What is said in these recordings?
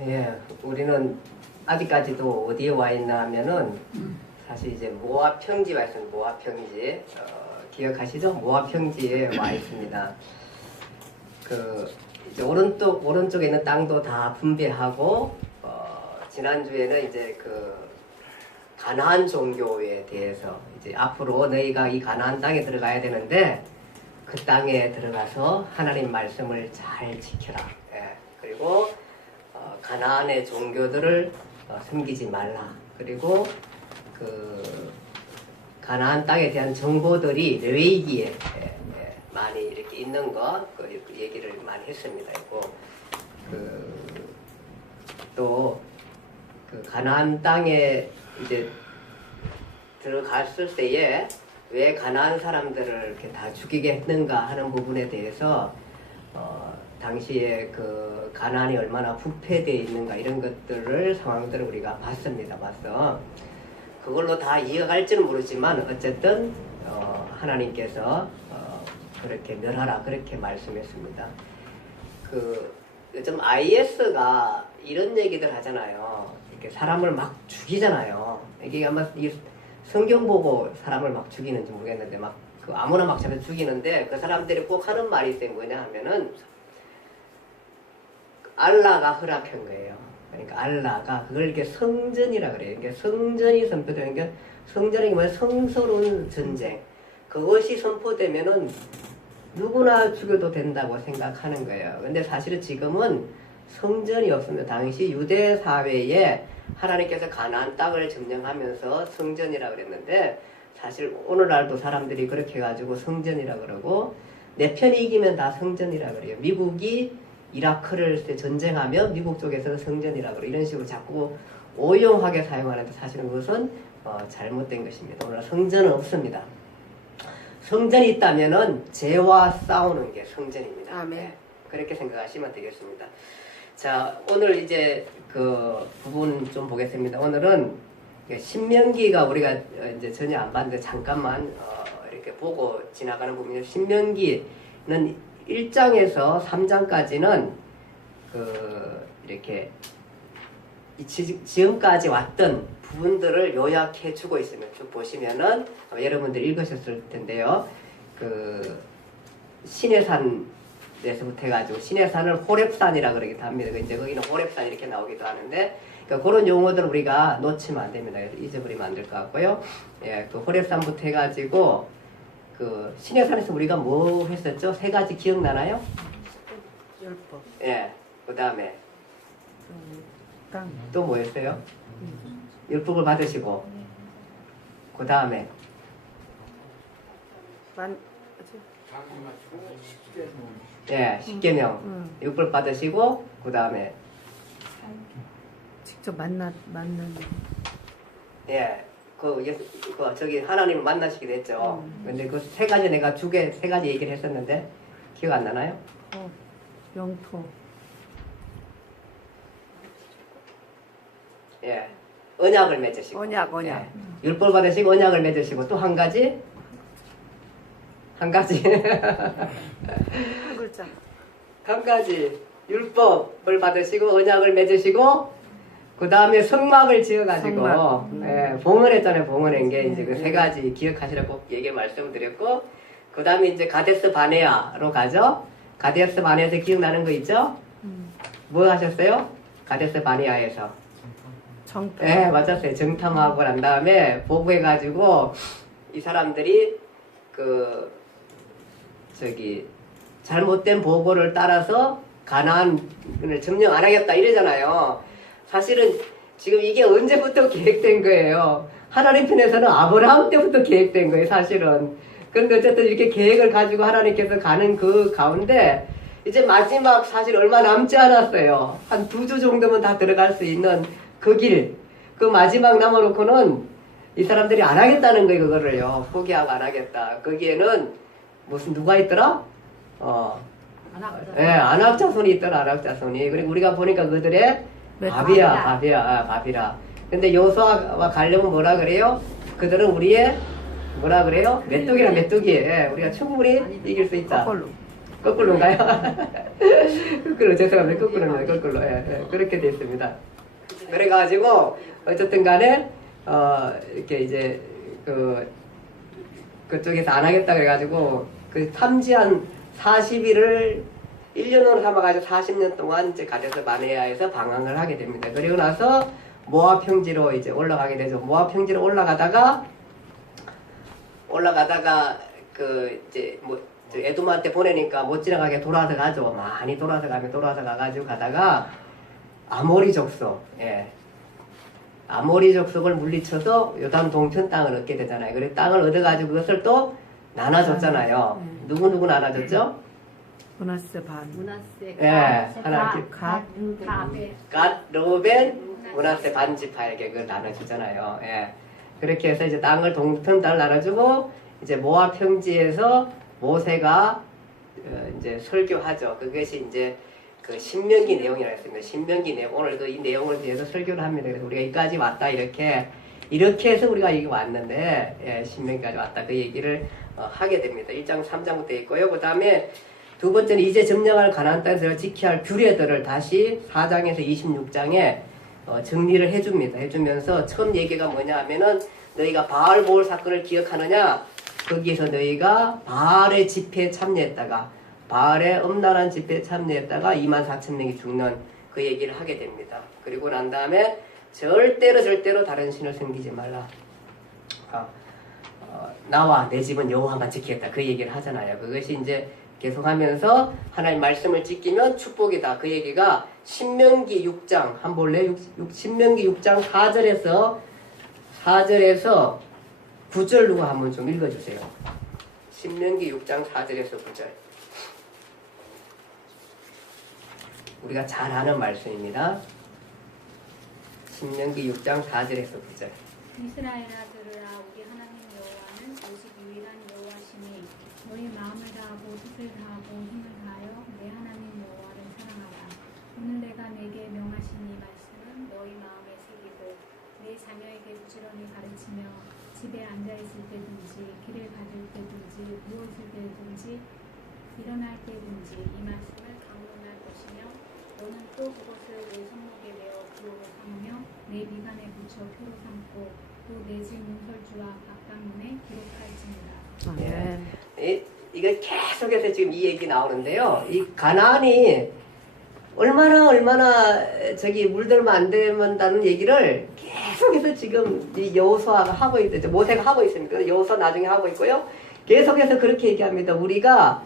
예, 우리는 아직까지도 어디에 와 있나 하면은 사실 이제 모압평지와 있습니다. 모압평지 기억하시죠? 모압평지에 와 있습니다. 그 이제 오른쪽에 있는 땅도 다 분배하고 지난주에는 이제 그 가나안 종교에 대해서 이제 앞으로 너희가 이 가나안 땅에 들어가야 되는데 그 땅에 들어가서 하나님 말씀을 잘 지켜라. 예, 그리고 가나안의 종교들을 섬기지 말라. 그리고 그 가나안 땅에 대한 정보들이 레위기에 많이 이렇게 있는 것, 그 얘기를 많이 했습니다. 또 그 가나안 땅에 이제 들어갔을 때에 왜 가나안 사람들을 이렇게 다 죽이게 했는가 하는 부분에 대해서 당시에 그 가나안이 얼마나 부패되어 있는가 이런 것들을 상황들을 우리가 봤습니다. 봐서 그걸로 다 이어갈지는 모르지만 어쨌든 하나님께서 그렇게 멸하라 그렇게 말씀했습니다. 그 요즘 IS가 이런 얘기들 하잖아요. 이렇게 사람을 막 죽이잖아요. 이게 아마 성경 보고 사람을 막 죽이는지 모르겠는데 막 그 아무나 막 잡아 죽이는데 그 사람들이 꼭 하는 말이 있던 뭐냐 하면은 알라가 허락한 거예요. 그러니까 알라가 그걸 이렇게 성전이라 그래요. 그러니까 성전이 선포되는 게 성전이 뭐야? 성스러운 전쟁. 그것이 선포되면은 누구나 죽여도 된다고 생각하는 거예요. 근데 사실은 지금은 성전이 없습니다. 당시 유대 사회에 하나님께서 가나안 땅을 점령하면서 성전이라 그랬는데 사실 오늘날도 사람들이 그렇게 해가지고 성전이라 그러고 내 편이 이기면 다 성전이라 그래요. 미국이 이라크를 전쟁하면 미국 쪽에서는 성전이라 그래요. 이런 식으로 자꾸 오용하게 사용하는데 사실은 그것은 잘못된 것입니다. 오늘 성전은 없습니다. 성전이 있다면은 죄와 싸우는 게 성전입니다. 아멘. 네, 그렇게 생각하시면 되겠습니다. 자, 오늘 이제 그 부분 좀 보겠습니다. 오늘은 신명기가 우리가 이제 전혀 안 봤는데 잠깐만 이렇게 보고 지나가는 부분이에요. 신명기는 1장에서 3장까지는 그 이렇게 지금까지 왔던 부분들을 요약해 주고 있습니다. 쭉 보시면은 여러분들 읽으셨을 텐데요. 그 시내산에서부터 해가지고 시내산을 호렙산이라 그러기도 합니다. 이제 거기는 호렙산 이렇게 나오기도 하는데 그러니까 그런 용어들 우리가 놓치면 안 됩니다. 잊어버리면 안 될 것 같고요. 예, 그 호렙산부터 해가지고 그 시내산에서 우리가 뭐 했었죠? 세 가지 기억나나요? 율법. 예, 그 다음에 땅. 또 뭐였어요? 율법을 받으시고 그 다음에 예, 십계명 율법 받으시고 그 다음에 직접 만나는. 예, 저기 하나님을 만나시기도 했죠. 근데 그 세 가지 내가 세 가지 얘기를 했었는데 기억 안 나나요? 영토. 예, 언약을 맺으시고 언약. 예, 율법 받으시고 언약을 맺으시고 또 한 가지 한 글자. 한 가지 율법을 받으시고 언약을 맺으시고 그 다음에 성막을 지어가지고 봉헌 했잖아요. 봉헌한 게 이제 그 세 가지 기억하시라고 얘기 말씀드렸고 그 다음에 이제 가데스 바네아로 가죠. 가데스 바네아에서 기억나는 거 있죠? 뭐 하셨어요? 가데스 바네아에서 정탐. 네, 맞았어요. 정탐하고 난 다음에 보고해가지고 이 사람들이 잘못된 보고를 따라서 가나안을 점령 안 하겠다 이러잖아요. 사실은 지금 이게 언제부터 계획된 거예요. 하나님 편에서는 아브라함 때부터 계획된 거예요, 사실은. 근데 어쨌든 이렇게 계획을 가지고 하나님께서 가는 그 가운데 이제 마지막 사실 얼마 남지 않았어요. 한 2주 정도면 다 들어갈 수 있는 그 길. 그 마지막 남아놓고는 이 사람들이 안 하겠다는 거예요, 그거를요. 포기하고 안 하겠다. 거기에는 누가 있더라? 아낙 자손이 있더라, 아낙 자손이. 그리고 우리가 보니까 그들의 바비라. 근데 여호수아와 가려면 뭐라 그래요? 그들은 우리의 뭐라 그래요? 메뚜기라 메뚜기. 우리가 충분히 이길 수 있다. 거꾸로인가요? 거꾸로 죄송합니다. 거꾸로입니다. 거꾸로. 예, 예, 그렇게 되어 있습니다. 그래가지고 어쨌든 간에 이렇게 이제 그쪽에서 안 하겠다 그래가지고 그 탐지한 40일을 1년으로 삼아가지고 40년 동안 이제 가려서 마네아에서 방황을 하게 됩니다. 그리고 나서 모압 평지로 이제 올라가게 되죠. 모압 평지로 올라가다가 그 이제 뭐 에돔한테 보내니까 못 지나가게 돌아서 가죠. 많이 돌아서 가가지고 가다가 아모리 족속, 예. 아모리 족속을 물리쳐서 요단 동편 땅을 얻게 되잖아요. 그래서 땅을 얻어가지고 그것을 또 나눠줬잖아요. 누구 나눠줬죠? 문하세 반. 문하세 예, 하나, 갓. 갓, 로벤, 문하세 반지파에게 그걸 나눠주잖아요. 예. 그렇게 해서 이제 땅을 동편 땅을 나눠주고 이제 모압 평지에서 모세가 이제 설교하죠. 그것이 이제 그 신명기 내용이라고 했습니다. 신명기 내용, 오늘도 이 내용을 위해서 설교를 합니다. 그래서 우리가 여기까지 왔다, 이렇게 해서 우리가 여기 왔는데, 예, 신명기까지 왔다. 그 얘기를 하게 됩니다. 1장, 3장부터 있고요. 그 다음에 두 번째는 이제 점령할 가나안 땅에서 지켜야 할 규례들을 다시 4장에서 26장에 정리를 해줍니다. 해주면서 처음 얘기가 뭐냐 하면은 너희가 바알보올 사건을 기억하느냐? 거기에서 너희가 바알의 집회에 참여했다가 바알의 엄란한 집회에 참여했다가 24,000명이 죽는 그 얘기를 하게 됩니다. 그리고 난 다음에 절대로 다른 신을 섬기지 말라. 나와 내 집은 여호와만 지키겠다. 그 얘기를 하잖아요. 그것이 이제 계속하면서 하나님 말씀을 지키면 축복이다. 그 얘기가 신명기 6장 한번 볼래요? 신명기 6장 4절에서 9절 누가 한번 좀 읽어주세요. 신명기 6장 4절에서 9절. 우리가 잘 아는 말씀입니다. 신명기 6장 4절에서 9절. 이스라엘아 들으라. 우리 하나님 여호와는 오직 유일한 여호와시니 너희 마음을 다하고 뜻을 다하고 힘을 다하여 내 하나님 여호와를 사랑하라. 오늘 내가 내게 명하신 이 말씀은 너희 마음에 새기고 내 자녀에게 부지런히 가르치며 집에 앉아있을 때든지 길을 가질 때든지 누워있을 때든지 일어날 때든지 이 말씀을 강론할 것이며 너는 또 그것을 내 손목에 메어 기호로 삼으며 내 미간에 붙여 표로 삼고 또 내 집 문설주와 각각문에 기록할지니라. 아멘. 이거 계속해서 지금 이 얘기 나오는데요. 이 가나안이 얼마나 저기 물들면 안 된다는 얘기를 계속해서 지금 이 여호수아가 하고 있죠. 모세가 하고 있습니다. 여호수아 나중에 하고 있고요. 계속해서 그렇게 얘기합니다. 우리가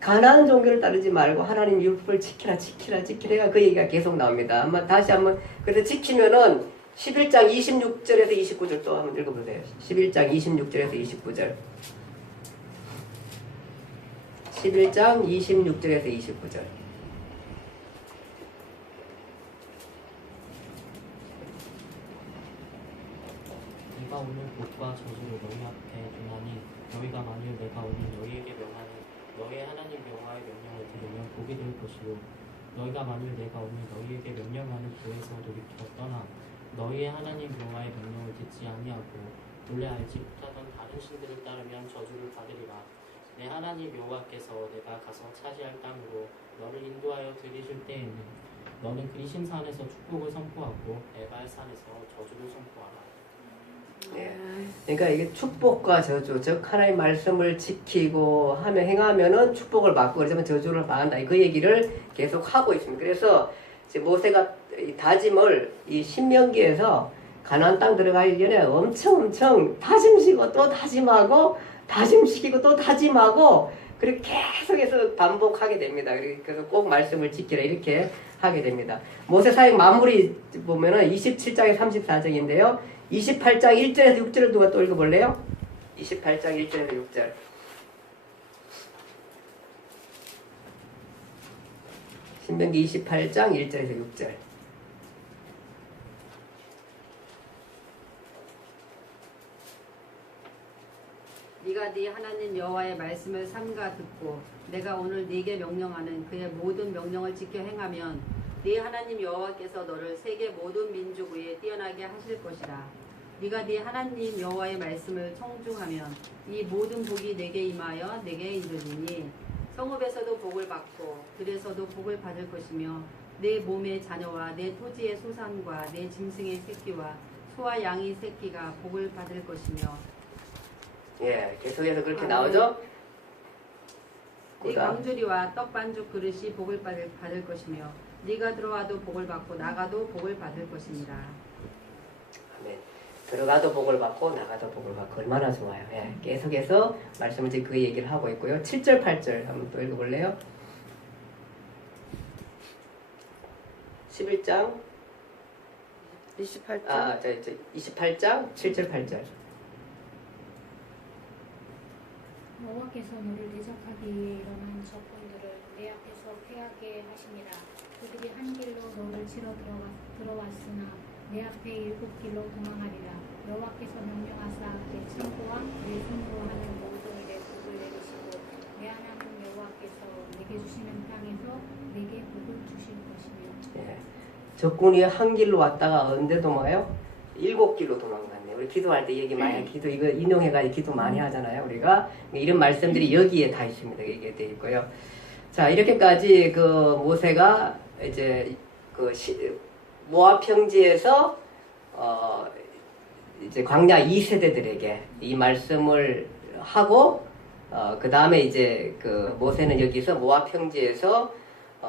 가나안 종교를 따르지 말고 하나님 율법을 지키라. 그 얘기가 계속 나옵니다. 다시 한번 그래서 지키면은 11장 26절에서 29절 또 한번 읽어보세요. 11장 26절에서 29절. 11장 26절에서 29절. 내가 오늘 복과 저주를 너희 앞에 두나니 너희가 만일 내가 오늘 너희에게 명하는 너희 하나님 여호와의 명령을 들으면 복이 될 것이요 너희가 만일 내가 오늘 너희에게 명령하는 길에서 돌이켜 떠나 너희의 하나님 여호와의 명령을 듣지 아니하고 본래 알지 못하던 다른 신들을 따르면 저주를 받으리라. 내 하나님 여호와께서 내가 가서 차지할 땅으로 너를 인도하여 들이실 때에는 너는 그리신 산에서 축복을 선포하고 에발 산에서 저주를 선포하라. 예. 그러니까 이게 축복과 저주, 즉 하나님의 말씀을 지키고 하며 행하면은 축복을 받고 그러자면 저주를 받는다. 그 얘기를 계속 하고 있습니다. 그래서 이제 모세가 이 다짐을 이 신명기에서 가나안 땅 들어가기 전에 엄청 다짐시고 또 다짐하고 다짐시키고 또 다짐하고 그렇게 계속해서 반복하게 됩니다. 그래서 꼭 말씀을 지키라 이렇게 하게 됩니다. 모세 사역 마무리 보면은 27장에 34절인데요. 28장 1절에서 6절을 누가 또 읽어볼래요? 28장 1절에서 6절. 신명기 28장 1절에서 6절. 네가 네 하나님 여호와의 말씀을 삼가 듣고 내가 오늘 네게 명령하는 그의 모든 명령을 지켜 행하면 네 하나님 여호와께서 너를 세계 모든 민족 위에 뛰어나게 하실 것이라. 네가 네 하나님 여호와의 말씀을 청중하면 이 모든 복이 내게 임하여 내게 이르리니 성읍에서도 복을 받고 들에서도 복을 받을 것이며 내 몸의 자녀와 내 토지의 소산과 내 짐승의 새끼와 소와 양의 새끼가 복을 받을 것이며 예, 계속해서 그렇게 아, 나오죠? 네 그다음. 강주리와 떡반죽 그릇이 복을 받을 것이며 네가 들어와도 복을 받고 나가도 복을 받을 것입니다. 아멘. 들어가도 복을 받고 나가도 복을 받고 얼마나 좋아요. 예, 계속해서 말씀을 이제 그 얘기를 하고 있고요. 7절 8절 한번 또 읽어볼래요? 11장 28장 28장 7절 8절. 여호와께서 너를 대적하기 위해 일어난 적군들을 내 앞에서 패하게 하시니라. 그들이 한 길로 너를 치러 들어왔으나 내 앞에 7길로 도망하리라. 여호와께서 명령하사 내 창고와 내 손으로 하는 모든 일에 복을 내리시고 내 하나님 여호와께서 내게 주시는 땅에서 내게 복을 주실 것이며. 예. 적군이 한 길로 왔다가 언제 도망가요? 7길로 도망갔네. 우리 기도할 때 얘기 많이 기도 이거 인용해가지고 기도 많이 하잖아요. 우리가 이런 말씀들이 여기에 다 있습니다. 여기에 돼 있고요. 자, 이렇게까지 그 모세가 이제 그 모압 평지에서 이제 광야 2세대들에게 이 말씀을 하고 그 다음에 이제 그 모세는 여기서 모압 평지에서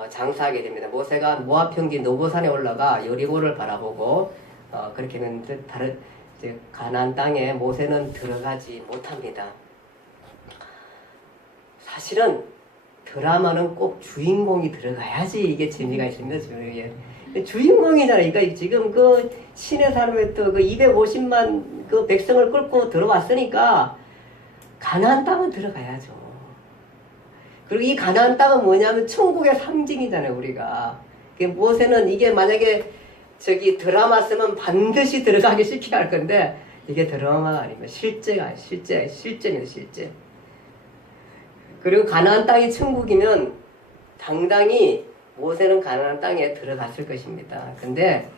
장사하게 됩니다. 모세가 모압 평지 노보산에 올라가 여리고를 바라보고 그렇게 했는데 다른 이제 가나안 땅에 모세는 들어가지 못합니다. 사실은 드라마는 꼭 주인공이 들어가야지 이게 재미가 있습니다. 주인공이잖아요. 그러니까 지금 그 신의 사람의 또 그 250만 그 백성을 끌고 들어왔으니까 가나안 땅은 들어가야죠. 그리고 이 가나안 땅은 뭐냐면 천국의 상징이잖아요. 우리가 모세는 이게 만약에 저기 드라마 쓰면 반드시 들어가기 시켜야 할 건데 이게 드라마가 아니면 실제입니다. 실제. 그리고 가나안 땅이 천국이면 당당히 모세는 가나안 땅에 들어갔을 것입니다. 근데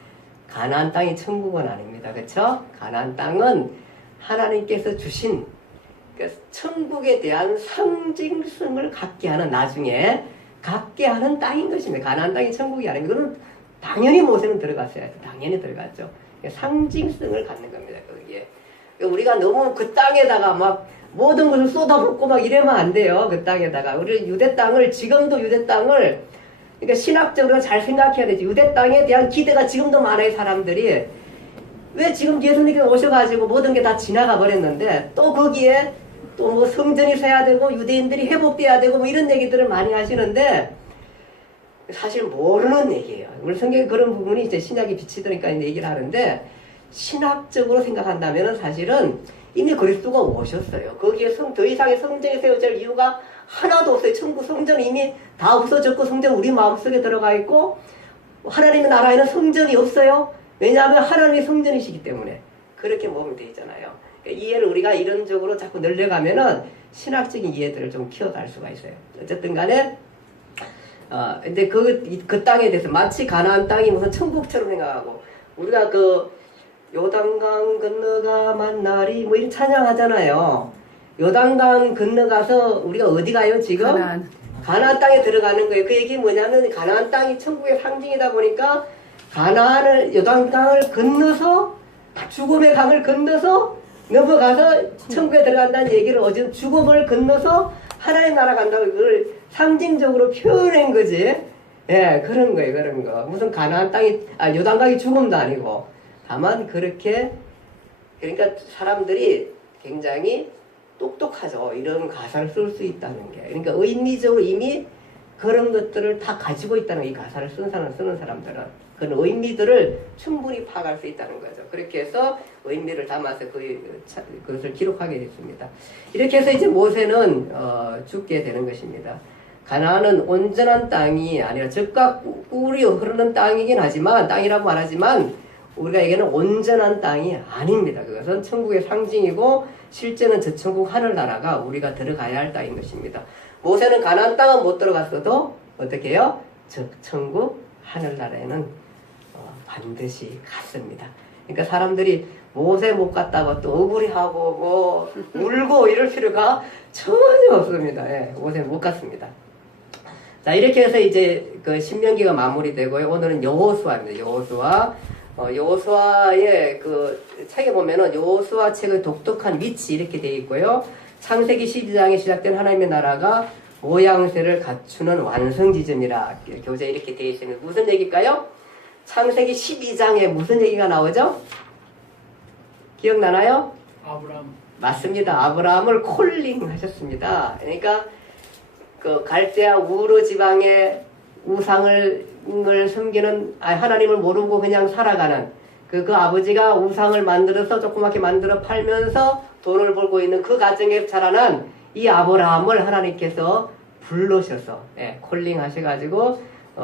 가나안 땅이 천국은 아닙니다. 그렇죠? 가나안 땅은 하나님께서 주신 그러니까 천국에 대한 상징성을 갖게 하는 나중에 갖게 하는 땅인 것입니다. 가나안 땅이 천국이 아닙니다. 그건 당연히 모세는 들어갔어야죠. 당연히 들어갔죠. 상징성을 갖는 겁니다. 거기에. 우리가 너무 그 땅에다가 막 모든 것을 쏟아붓고 막 이러면 안 돼요. 그 땅에다가. 우리 유대 땅을, 지금도 유대 땅을, 그러니까 신학적으로 잘 생각해야 되지. 유대 땅에 대한 기대가 지금도 많아요, 사람들이. 왜 지금 예수님께서 오셔가지고 모든 게 다 지나가 버렸는데 또 거기에 또 뭐 성전이 서야 되고 유대인들이 회복돼야 되고 뭐 이런 얘기들을 많이 하시는데 사실 모르는 얘기예요. 우리 성경에 그런 부분이 이제 신약이 비치드니까 얘기를 하는데 신학적으로 생각한다면 사실은 이미 그리스도가 오셨어요. 거기에 더 이상의 성전이 세워질 이유가 하나도 없어요. 천국 성전은 이미 다 없어졌고 성전 우리 마음속에 들어가 있고 하나님의 나라에는 성전이 없어요. 왜냐하면 하나님이 성전이시기 때문에 그렇게 보면 돼 있잖아요. 그러니까 이해를 우리가 이론적으로 자꾸 늘려가면은 신학적인 이해들을 좀 키워갈 수가 있어요. 어쨌든 간에 근데 그 땅에 대해서 마치 가나안 땅이 무슨 천국처럼 생각하고 우리가 그 요단강 건너가만 날이 뭐 이런 찬양하잖아요. 요단강 건너가서 우리가 어디 가요 지금? 가나안 땅에 들어가는 거예요. 그 얘기 뭐냐면 가나안 땅이 천국의 상징이다 보니까 가나안을 요단강을 건너서 죽음의 강을 건너서 넘어가서 천국에 들어간다는 얘기를 어제 죽음을 건너서 하나님 나라 간다고 그걸 상징적으로 표현한 거지. 예, 그런 거예요, 그런 거. 무슨 가나안 땅이, 요단강이 죽음도 아니고. 다만 그렇게, 그러니까 사람들이 굉장히 똑똑하죠. 이런 가사를 쓸 수 있다는 게. 그러니까 의미적으로 이미 그런 것들을 다 가지고 있다는 이 가사를 쓰는 사람들은. 그런 의미들을 충분히 파악할 수 있다는 거죠. 그렇게 해서 의미를 담아서 그것을 기록하게 됐습니다. 이렇게 해서 이제 모세는 죽게 되는 것입니다. 가나안은 온전한 땅이 아니라 젖과 꿀이 흐르는 땅이긴 하지만 땅이라고 말하지만 우리가에게는 온전한 땅이 아닙니다. 그것은 천국의 상징이고 실제는 저 천국 하늘나라가 우리가 들어가야 할 땅인 것입니다. 모세는 가나안 땅은 못 들어갔어도 어떻게 해요? 저 천국 하늘나라에는 반드시 갔습니다. 그러니까 사람들이 모세 못 갔다고 또 억울해하고 뭐 울고 이럴 필요가 전혀 없습니다. 예, 모세 못 갔습니다. 자, 이렇게 해서 이제 그 신명기가 마무리되고요. 오늘은 여호수아입니다. 여호수아. 여호수아의 그 책에 보면은 여호수아 책의 독특한 위치 이렇게 되어 있고요. 창세기 12장에 시작된 하나님의 나라가 모양새를 갖추는 완성 지점이라 교재에 이렇게 되어 있습니다. 무슨 얘기일까요? 창세기 12장에 무슨 얘기가 나오죠? 기억나나요? 아브람. 맞습니다. 아브라함을 콜링 하셨습니다. 그러니까 그 갈대아 우르 지방의 우상을 섬기는 하나님을 모르고 그냥 살아가는 그 아버지가 우상을 만들어서 조그맣게 만들어 팔면서 돈을 벌고 있는 그 가정에 자라난 이 아브라함을 하나님께서 불러셔서 콜링 하셔가지고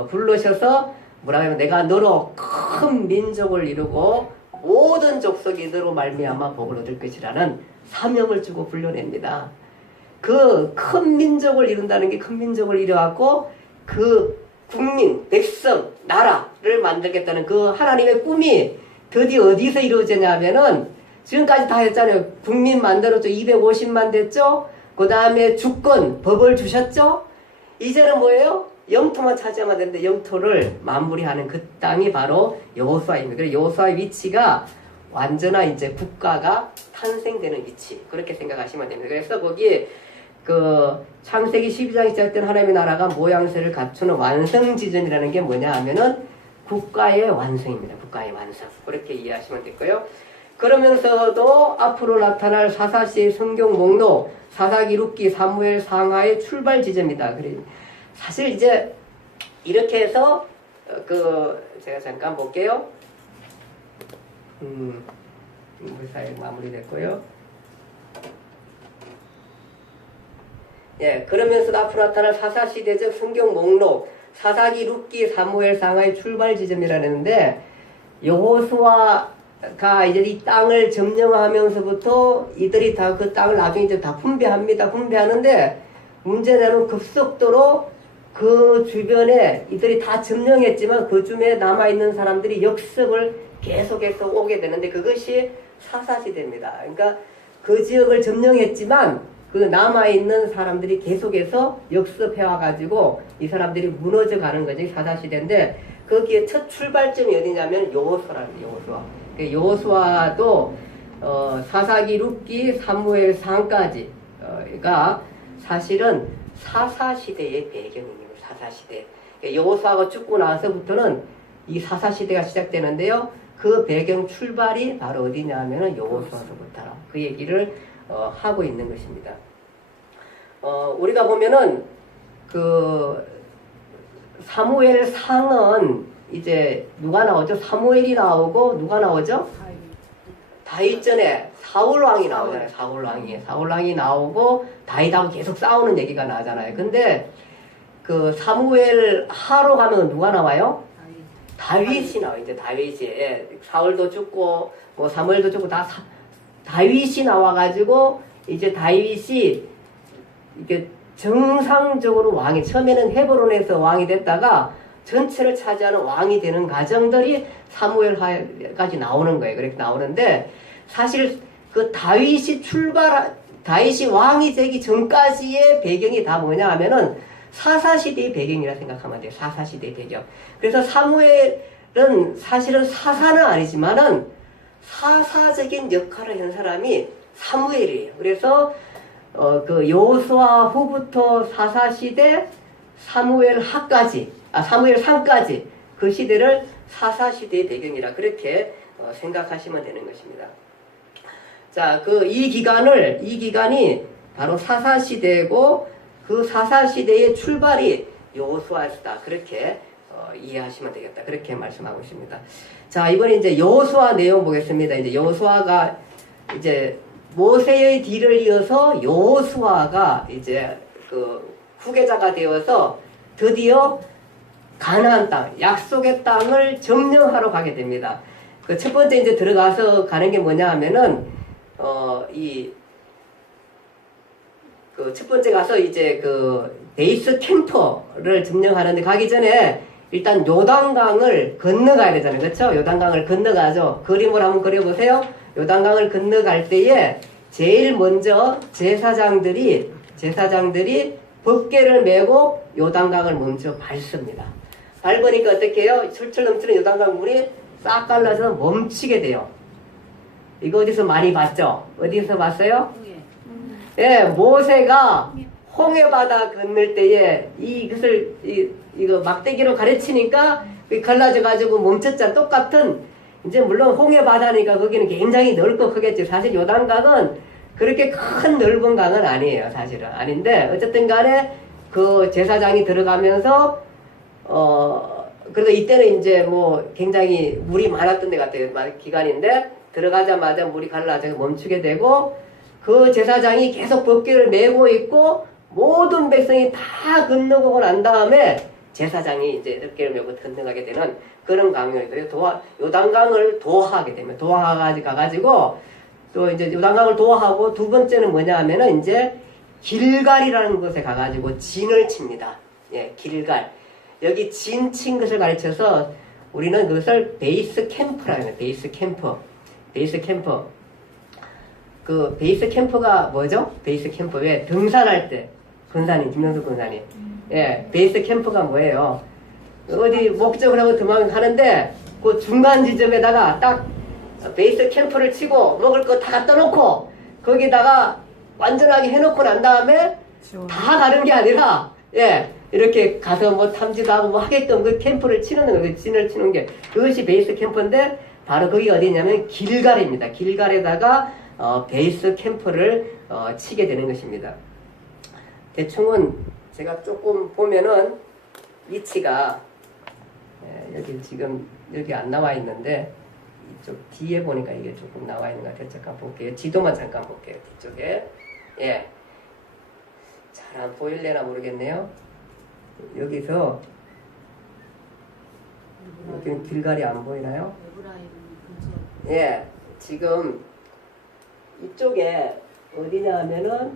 불러셔서 뭐라 하면 내가 너로 큰 민족을 이루고 모든 족속이 너로 말미암아 복을 얻을 것이라는 사명을 주고 불러냅니다. 그 큰 민족을 이룬다는 게 큰 민족을 이뤄갖고 그 국민, 백성, 나라를 만들겠다는 그 하나님의 꿈이 드디어 어디서 이루어지냐 하면은 지금까지 다 했잖아요. 국민 만들었죠. 250만 됐죠. 그 다음에 주권, 법을 주셨죠. 이제는 뭐예요? 영토만 차지하면 되는데 영토를 마무리하는 그 땅이 바로 여호수아입니다. 그래서 여호수아의 위치가 완전한 이제 국가가 탄생되는 위치 그렇게 생각하시면 됩니다. 그래서 거기 그 창세기 12장에 시작된 하나님의 나라가 모양새를 갖추는 완성 지점이라는 게 뭐냐 하면은 국가의 완성입니다. 국가의 완성 그렇게 이해하시면 되고요. 그러면서도 앞으로 나타날 사사시의 성경 목록 사사기, 룻기, 사무엘, 상하의 출발 지점이다. 그래 사실 이제 이렇게 해서 제가 잠깐 볼게요. 사회 마무리됐고요. 예, 그러면서 앞으로 나타날 사사시대적 성경 목록 사사기, 룻기, 사무엘, 상하의 출발 지점이라는데 여호수아가 이제 이 땅을 점령하면서부터 이들이 다 그 땅을 나중에 이제 다 분배합니다. 분배하는데 문제는 급속도로 그 주변에 이들이 다 점령했지만 그 중에 남아있는 사람들이 역습을 계속해서 오게 되는데 그것이 사사시대입니다. 그러니까 그 지역을 점령했지만 그 남아있는 사람들이 계속해서 역습해와가지고 이 사람들이 무너져 가는 거죠. 사사시대인데 거기에 첫 출발점이 어디냐면 여호수아랍니다. 여호수아도 사사기, 룻기, 사무엘, 상까지가 사실은 사사시대의 배경입니다. 사사시대. 여호수아가 죽고 나서부터는 이 사사시대가 시작되는데요. 그 배경 출발이 바로 어디냐 하면은 여호수아서부터라. 그 얘기를 하고 있는 것입니다. 우리가 보면은 그 사무엘 상은 이제 누가 나오죠? 사무엘이 나오고 누가 나오죠? 다윗 전에 사울 왕이 나오잖아요. 사울 왕이 나오고 다윗하고 계속 싸우는 얘기가 나잖아요. 근데 그 사무엘 하로 가면 누가 나와요? 다윗이 나와요. 이제 다윗이 사울도 죽고 뭐 사무엘도 죽고 다 다윗이 나와가지고 이제 다윗이 이게 정상적으로 왕이 처음에는 헤브론에서 왕이 됐다가 전체를 차지하는 왕이 되는 과정들이 사무엘까지 나오는 거예요. 그렇게 나오는데 사실 그 다윗이 왕이 되기 전까지의 배경이 다 뭐냐 하면은 사사시대의 배경이라 생각하면 돼요. 사사시대의 배경. 그래서 사무엘은 사실은 사사는 아니지만은 사사적인 역할을 한 사람이 사무엘이에요. 그래서 그 여호수아 후부터 사사시대 사무엘 상까지 그 시대를 사사시대의 배경이라 그렇게 생각하시면 되는 것입니다. 자, 이 기간이 바로 사사시대고 그 사사시대의 출발이 여호수아였다. 그렇게 이해하시면 되겠다. 그렇게 말씀하고 있습니다. 자, 이번에 이제 여호수아 내용 보겠습니다. 이제 여호수아가 이제 모세의 뒤를 이어서 여호수아가 이제 그 후계자가 되어서 드디어 가나안 땅, 약속의 땅을 점령하러 가게 됩니다. 그 첫 번째 이제 들어가서 가는 게 뭐냐 하면은 그 첫 번째 가서 이제 그 베이스 캠프를 점령하는데 가기 전에 일단 요단강을 건너가야 되잖아요. 그렇죠? 요단강을 건너가죠. 그림을 한번 그려보세요. 요단강을 건너갈 때에 제일 먼저 제사장들이 법궤를 메고 요단강을 멈춰 밟습니다. 밟으니까 어떻게 해요? 철철 넘치는 요단강 물이 싹 갈라서 멈추게 돼요. 이거 어디서 많이 봤죠? 어디서 봤어요? 예, 모세가 홍해바다 건널 때에 이것을 이거 막대기로 가르치니까 갈라져가지고 멈췄잖아. 똑같은 이제 물론 홍해바다니까 거기는 굉장히 넓고 크겠지. 사실 요단강은 그렇게 큰 넓은 강은 아니에요. 사실은 아닌데 어쨌든 간에 그 제사장이 들어가면서 그래도 이때는 이제 뭐 굉장히 물이 많았던 데 같아요. 기간인데 들어가자마자 물이 갈라져 멈추게 되고 그 제사장이 계속 법궤를 메고 있고 모든 백성이 다 건너고 난 다음에 제사장이 이제 법궤를 메고 건너가게 되는 그런 강이거든요. 요단강을 도하게 되면 가가지고 또 이제 요단강을 도하고 두 번째는 뭐냐 하면은 이제 길갈이라는 곳에 가가지고 진을 칩니다. 예, 길갈. 여기 진 친 것을 가르쳐서 우리는 그것을 베이스 캠프라고 해요. 베이스 캠프. 베이스 캠프. 그 베이스 캠프가 뭐죠? 베이스 캠프 왜 등산할 때 권사님 김명수 권사님 예 베이스 캠프가 뭐예요? 어디 목적을 하고 등하는데 그 중간 지점에다가 딱 베이스 캠프를 치고 먹을 거 다 갖다 놓고 거기다가 완전하게 해놓고 난 다음에 다 가는 게 아니라 예 이렇게 가서 뭐 탐지도 하고 뭐 하게끔 그 캠프를 치는 거예요. 진을 치는 게 그것이 베이스 캠프인데 바로 거기가 어디냐면 길갈입니다. 길갈에다가 베이스 캠프를 치게 되는 것입니다. 대충은 제가 조금 보면은 위치가 여기 지금 여기 안 나와 있는데 이쪽 뒤에 보니까 이게 조금 나와 있는 것 같아요. 잠깐 볼게요. 지도만 잠깐 볼게요. 뒤쪽에 예, 잘 안 보일래나 모르겠네요. 여기서 여기는 길갈이 안 보이나요? 예, 지금 이쪽에 어디냐 하면은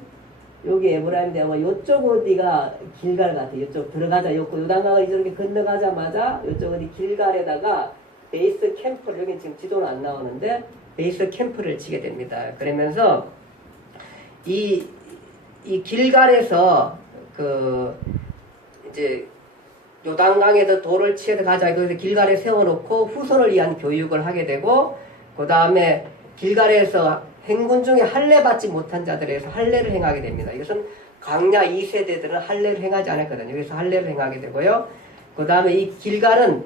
여기 에브라임인데 아마 요쪽 어디가 길갈 같아요. 이쪽 들어가자 요단강을 이렇게 건너가자마자 요쪽 어디 길갈에다가 베이스 캠프를 여기 지금 지도는 안 나오는데 베이스 캠프를 치게 됩니다. 그러면서 이 길갈에서 그 이제 요단강에서 돌을 치어서 가자 그래서 길갈에 세워놓고 후손을 위한 교육을 하게 되고 그 다음에 길갈에서 행군 중에 할례 받지 못한 자들에서 할례를 행하게 됩니다. 이것은 광야 2세대들은 할례를 행하지 않았거든요. 그래서 할례를 행하게 되고요. 그 다음에 이 길갈은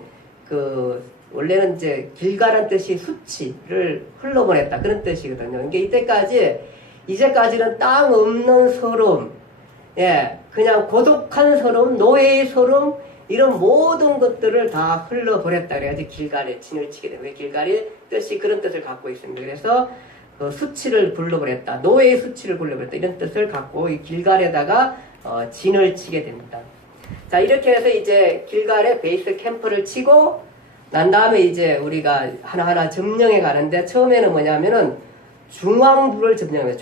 원래는 이제 길갈한 뜻이 수치를 흘러보냈다 그런 뜻이거든요. 그러니까 이제까지는 땅 없는 서름, 예, 그냥 고독한 서름, 노예의 서름 이런 모든 것들을 다 흘러보냈다. 그래가지고 길갈에 진을 치게 됩니다. 길갈의 뜻이 그런 뜻을 갖고 있습니다. 그래서 수치를 불러버렸다. 노예의 수치를 불러버렸다. 이런 뜻을 갖고 이 길갈에다가 진을 치게 됩니다. 자, 이렇게 해서 이제 길갈에 베이스 캠프를 치고 난 다음에 이제 우리가 하나하나 점령해 가는데 처음에는 뭐냐면은 중앙부를 점령합니다.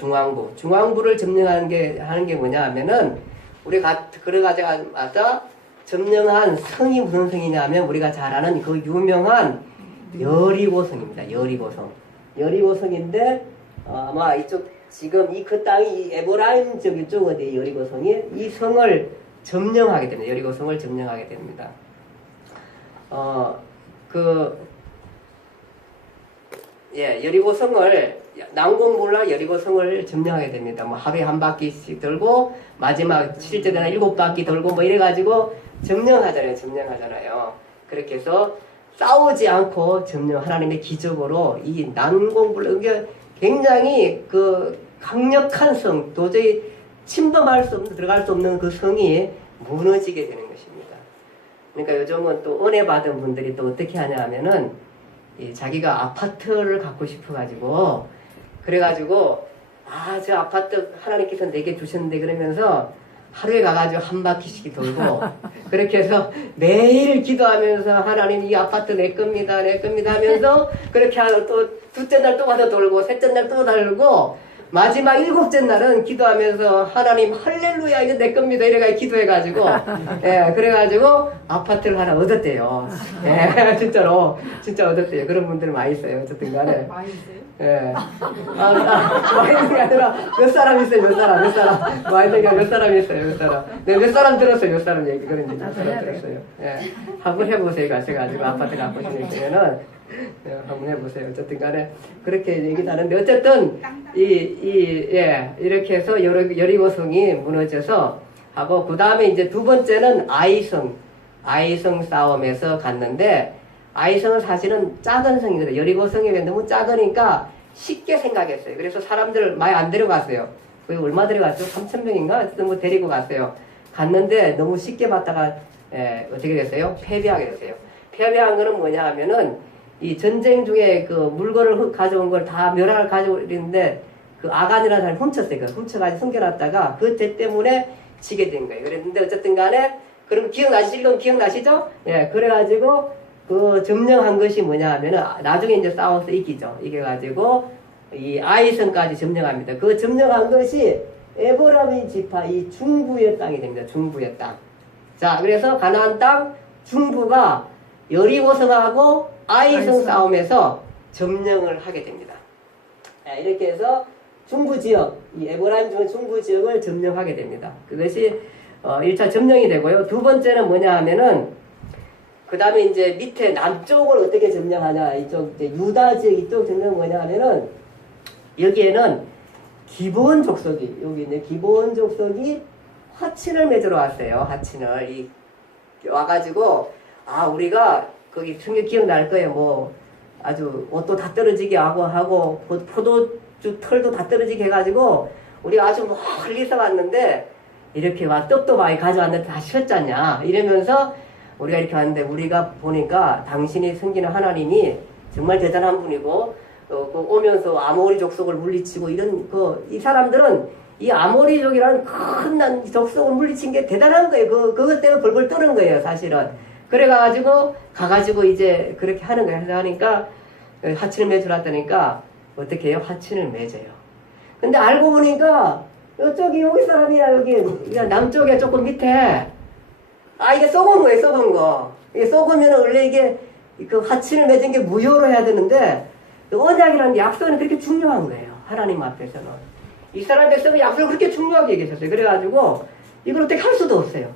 중앙부를 점령하는 게 뭐냐 하면은 우리가 걸어가자마자 점령한 성이 무슨 성이냐 하면 우리가 잘 아는 그 유명한 여리고성입니다. 여리고성인데 아마 이쪽 지금 그 땅이 에브라임 이쪽 어디 여리고성이 이 성을 점령하게 됩니다. 여리고성을 점령하게 됩니다. 여리고성을 난공불락 여리고성을 점령하게 됩니다. 뭐 하루에 한 바퀴씩 돌고 마지막 실제되는 7바퀴 돌고 뭐 이래가지고 점령하잖아요. 그렇게 해서 싸우지 않고 하나님의 기적으로 이 난공불락 이게 굉장히 그 강력한 성 도저히 침범할 수 없는 들어갈 수 없는 그 성이 무너지게 되는 것입니다. 그러니까 요즘은 또 은혜 받은 분들이 또 어떻게 하냐 하면은 자기가 아파트를 갖고 싶어가지고 그래가지고 저 아파트 하나님께서 내게 주셨는데 그러면서 하루에 가가지고 한 바퀴씩 돌고 그렇게 해서 매일 기도하면서 하나님 이 아파트 내 겁니다 하면서 그렇게 하고 또 둘째 날 또 가서 돌고 셋째 날 또 돌고 마지막 7째 날은 기도하면서 하나님 할렐루야 이거 내 겁니다 이래가 기도해가지고 예 그래가지고 아파트를 하나 얻었대요. 예 진짜로 진짜 얻었대요. 그런 분들 많이 있어요. 어쨌든 간에 많이 있어요? 예. 많이 있는 게 아니라 몇 사람 있어요. 몇 사람 많이 있는 게 몇 사람 있어요. 몇 사람 네, 몇 사람 들었어요. 몇 사람 얘기 그런 얘기 몇 사람 들었어요. 예 한번 해보세요. 가셔가지고 아파트 갖고 싶으면은 한번 해보세요. 어쨌든 간에 그렇게 얘기도 하는데 어쨌든 이렇게 해서 여리고성이 무너져서 하고 그 다음에 이제 두 번째는 아이성 싸움에서 갔는데 아이성은 사실은 작은 성이거든요. 여리고성이 너무 작으니까 쉽게 생각했어요. 그래서 사람들 많이 안 데려갔어요. 거기 얼마 데려갔죠? 3,000명인가? 어쨌든 뭐 데리고 갔어요. 갔는데 너무 쉽게 봤다가 어떻게 됐어요? 패배하게 됐어요. 패배한 거는 뭐냐 하면은 이 전쟁 중에 그 물건을 가져온 걸 다 멸하를 가져오는데 그 아간이라는 사람이 훔쳤어요. 그 훔쳐가지고 숨겨놨다가 그 죄 때문에 지게 된 거예요. 그랬는데 어쨌든 간에 그럼 기억나시죠? 예, 그래가지고 그 점령한 것이 뭐냐 하면은 나중에 이제 싸워서 이기죠. 이겨가지고 이 아이성까지 점령합니다. 그 점령한 것이 에브라임 지파 이 중부의 땅이 됩니다. 중부의 땅. 자, 그래서 가나안 땅 중부가 여리고성하고 아이성 싸움에서 점령을 하게 됩니다. 이렇게 해서 중부 지역, 이 에브라임 중부 지역을 점령하게 됩니다. 그것이 1차 점령이 되고요. 두 번째는 뭐냐 하면은 그 다음에 이제 밑에 남쪽을 어떻게 점령하냐 이쪽 이제 유다 지역 이쪽 점령 뭐냐 하면은 여기에는 기브온 족속이 여기 이제 기브온 족속이 화친을 맺으러 왔어요. 화친을 와가지고 우리가 거기 성경 기억날 거예요. 뭐 아주 옷도 다 떨어지게 하고 포도주 털도 다 떨어지게 해가지고 우리가 아주 멀리서 왔는데 이렇게 와 떡도 많이 가져왔는데 다 쉬었잖냐 이러면서 우리가 이렇게 왔는데 우리가 보니까 당신이 섬기는 하나님이 정말 대단한 분이고 오면서 아모리 족속을 물리치고 이 사람들은 이 아모리족이라는 큰 족속을 물리친 게 대단한 거예요. 그것 때문에 벌벌 떠는 거예요, 사실은. 그래가지고 가가지고 이제 그렇게 하는 거예요. 하니까 화친을 맺으라다니까 어떻게 해요? 화친을 맺어요. 근데 알고 보니까 여기 사람이야. 여기 남쪽에 조금 밑에 이게 썩은 거예요. 썩은 거. 이게 썩으면 원래 이게 그 화친을 맺은 게 무효로 해야 되는데 언약이라는 약속은 그렇게 중요한 거예요. 하나님 앞에서는. 이스라엘 백성은 약속을 그렇게 중요하게 얘기하셨어요. 그래가지고 이걸 어떻게 할 수도 없어요.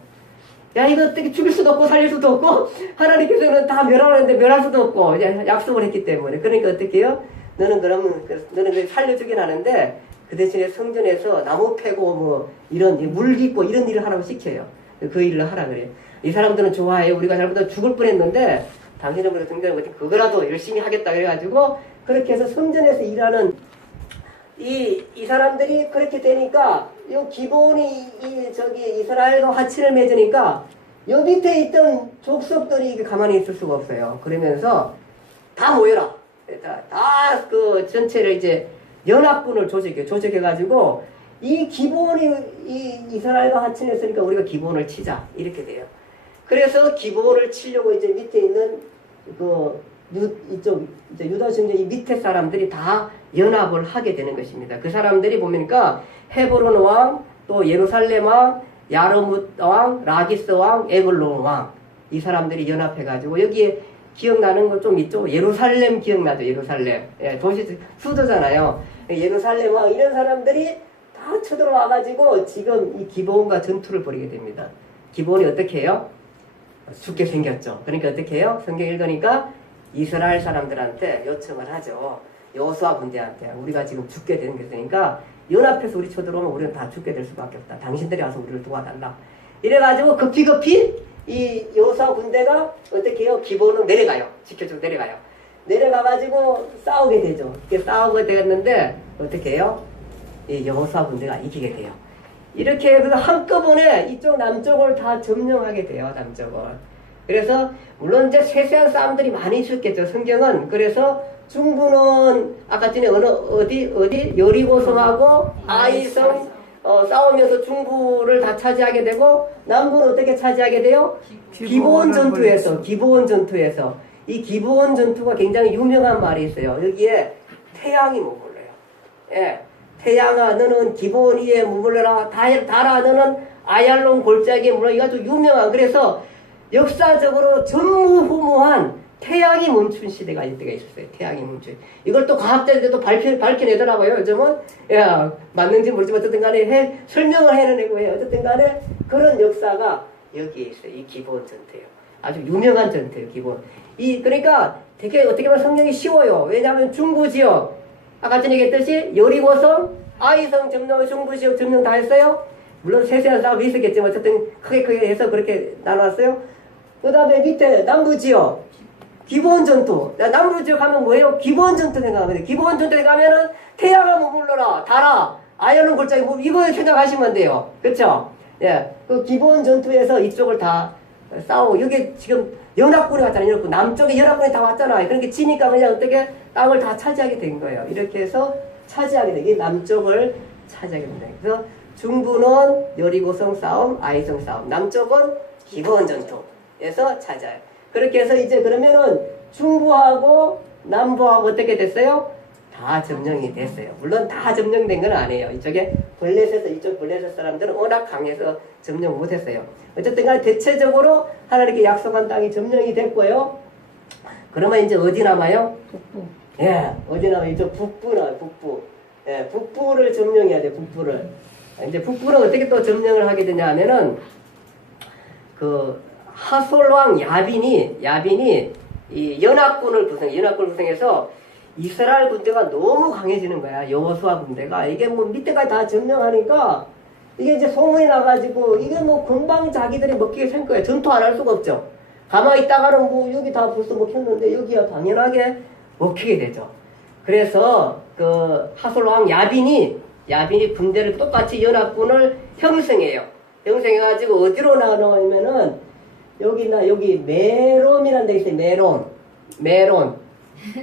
야 이거 어떻게 죽일 수도 없고 살릴 수도 없고 하나님께서는 다 멸하라는데 멸할 수도 없고 이제 약속을 했기 때문에 그러니까 어떻게 해요? 너는 그걸 살려주긴 하는데 그 대신에 성전에서 나무 패고 뭐 이런 물 깃고 이런 일을 하라고 시켜요. 그 일을 하라 그래요. 이 사람들은 좋아해요. 우리가 잘못하면 죽을 뻔했는데 당신은 그래서 등장한 그거라도 열심히 하겠다 그래가지고 그렇게 해서 성전에서 일하는 이 사람들이 그렇게 되니까 요 기본이 이스라엘과 화친을 맺으니까 요 밑에 있던 족속들이 가만히 있을 수가 없어요. 그러면서 다 모여라. 다 그 전체를 이제 연합군을 조직해가지고 이 기본이 이스라엘과 화친했으니까 우리가 기본을 치자 이렇게 돼요. 그래서 기본을 치려고 이제 밑에 있는 이쪽 이제 유다 정제 이 밑에 사람들이 다 연합을 하게 되는 것입니다. 그 사람들이 보니까 헤브론 왕, 또 예루살렘 왕, 야르뭇 왕, 라기스 왕, 에글론 왕 이 사람들이 연합해가지고 여기에 기억나는 거 좀 있죠? 예루살렘 기억나죠? 예루살렘 도시 수도잖아요. 예루살렘 왕 이런 사람들이 다 쳐들어와가지고 지금 이 기브온과 전투를 벌이게 됩니다. 기브온이 어떻게 해요? 죽게 생겼죠. 그러니까 어떻게 해요? 성경 읽으니까 이스라엘 사람들한테 요청을 하죠. 여호수아 군대한테 우리가 지금 죽게 되는 것이니까 연합해서 우리 쳐들어오면 우리는 다 죽게 될 수밖에 없다. 당신들이 와서 우리를 도와달라. 이래가지고 급히 이 여호수아 군대가 어떻게 해요? 기본으로 내려가요. 지켜주고 내려가요. 내려가가지고 싸우게 되죠. 이렇게 싸우게 되었는데 어떻게 해요? 이 여호수아 군대가 이기게 돼요. 이렇게 해서 한꺼번에 이쪽 남쪽을 다 점령하게 돼요. 남쪽을. 그래서 물론 이제 세세한 싸움들이 많이 있었겠죠. 성경은. 그래서 중부는 아까 전에 어디 여리고성하고 아이성 싸우면서 중부를 다 차지하게 되고 남부는 어떻게 차지하게 돼요? 기브온 전투에서 이 기브온 전투가 굉장히 유명한 말이 있어요. 여기에 태양이 머물러요. 예. 태양아 너는 기본 위에 머물러라. 달아 너는 아얄론 골짜기에 물러. 이거 아주 유명한. 그래서 역사적으로 전무후무한 태양이 멈춘 시대가 이때가 있었어요. 태양이 멈춘. 이걸 또 과학자들도 밝혀내더라고요. 요즘은. 야, 맞는지 모르지만 어쨌든 간에 설명을 해내고 해요. 어쨌든 간에 그런 역사가 여기에 있어요. 이 기본 전투예요. 아주 유명한 전투예요. 기본. 그러니까 되게 어떻게 보면 성경이 쉬워요. 왜냐하면 중부 지역, 아까 전에 얘기했듯이 여리고성, 아이성 점령, 중부 지역 점령 다 했어요. 물론 세세한 싸움이 있었겠지만 어쨌든 크게 해서 그렇게 나눴어요. 그 다음에 밑에 남부 지역, 기본 전투. 남부 지역 하면 뭐예요? 기본 전투 생각하면 돼요. 기본 전투에 가면은 태양아 머물러라, 달아, 아얄론 골짜기, 뭐 이거 생각하시면 돼요. 그쵸? 예. 그 기본 전투에서 이쪽을 다 싸우고, 여기 지금 연합군이 왔잖아요. 연합군. 남쪽에 연합군이 다 왔잖아요. 그러니까 지니까 그냥 어떻게 땅을 다 차지하게 된 거예요. 이렇게 해서 차지하게 된 게 남쪽을 차지하게 된다. 그래서 중부는 여리고성 싸움, 아이성 싸움. 남쪽은 기본 전투에서 차지해요. 그렇게 해서 이제 그러면은 중부하고 남부하고 어떻게 됐어요? 다 점령이 됐어요. 물론 다 점령된 건 아니에요. 이쪽 블레셋 사람들은 워낙 강해서 점령 못했어요. 어쨌든 간에 대체적으로 하나님께 약속한 땅이 점령이 됐고요. 그러면 이제 어디 남아요? 북부. 예, 어디 남아요? 이쪽 북부 나와요. 북부. 예, 북부를 점령해야 돼요. 북부를. 이제 북부는 어떻게 또 점령을 하게 되냐 하면은 그 하솔왕 야빈이 이 연합군을 구성해서 이스라엘 군대가 너무 강해지는 거야. 여호수아 군대가. 이게 뭐 밑에까지 다 점령하니까 이게 이제 소문이 나가지고 이게 뭐 금방 자기들이 먹히게 생 거예요. 전투 안 할 수가 없죠. 가만히 있다가는 뭐 여기 다 벌써 먹혔는데 여기야 당연하게 먹히게 되죠. 그래서 그 하솔왕 야빈이 군대를 똑같이 연합군을 형성해요. 형성해가지고 어디로 나가냐면은 여기 메론이라는 데 있어요.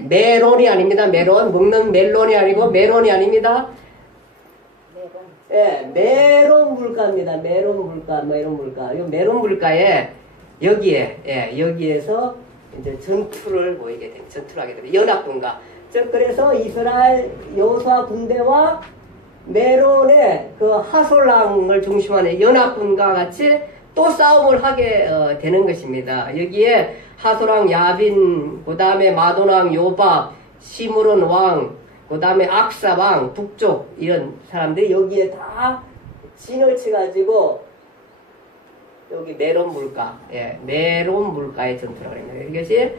메론이 아닙니다. 먹는 멜론이 아니고 메론이 아닙니다. 예, 메론 물가입니다. 메론 물가. 이 메론 물가에 여기에서 이제 전투를 하게 됩니다. 연합군과. 그래서 이스라엘 여호수아 군대와 메론의 그 하솔랑을 중심하는 연합군과 같이 또 싸움을 하게 되는 것입니다. 여기에 하솔왕 야빈, 그 다음에 마돈왕 요밥, 시므론 왕, 그 다음에 악사 왕, 북쪽 이런 사람들이 여기에 다 진을 치가지고 여기 메론 물가의 전투라고 합니다. 이것이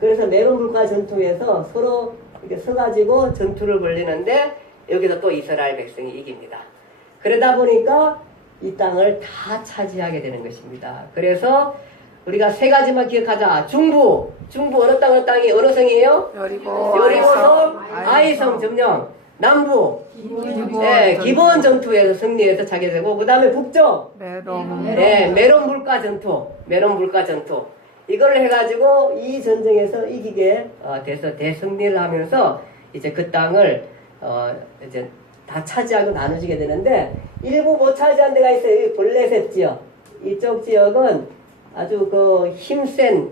그래서 메론 물가 전투에서 서로 이렇게 서가지고 전투를 벌리는데 여기서 또 이스라엘 백성이 이깁니다. 그러다 보니까 이 땅을 다 차지하게 되는 것입니다. 그래서 우리가 세 가지만 기억하자. 중부 어느 땅이 어느 성이에요? 여리고성, 아이성 점령. 남부 기본 전투에서 승리해서 차게 되고, 그 다음에 북쪽 메론 물가 전투. 이거를 해가지고 이 전쟁에서 이기게 돼서 대승리를 하면서 이제 그 땅을 이제 다 차지하고 나눠지게 되는데, 일부 못 차지한 데가 있어요. 이 블레셋 지역. 이쪽 지역은 아주 그 힘센,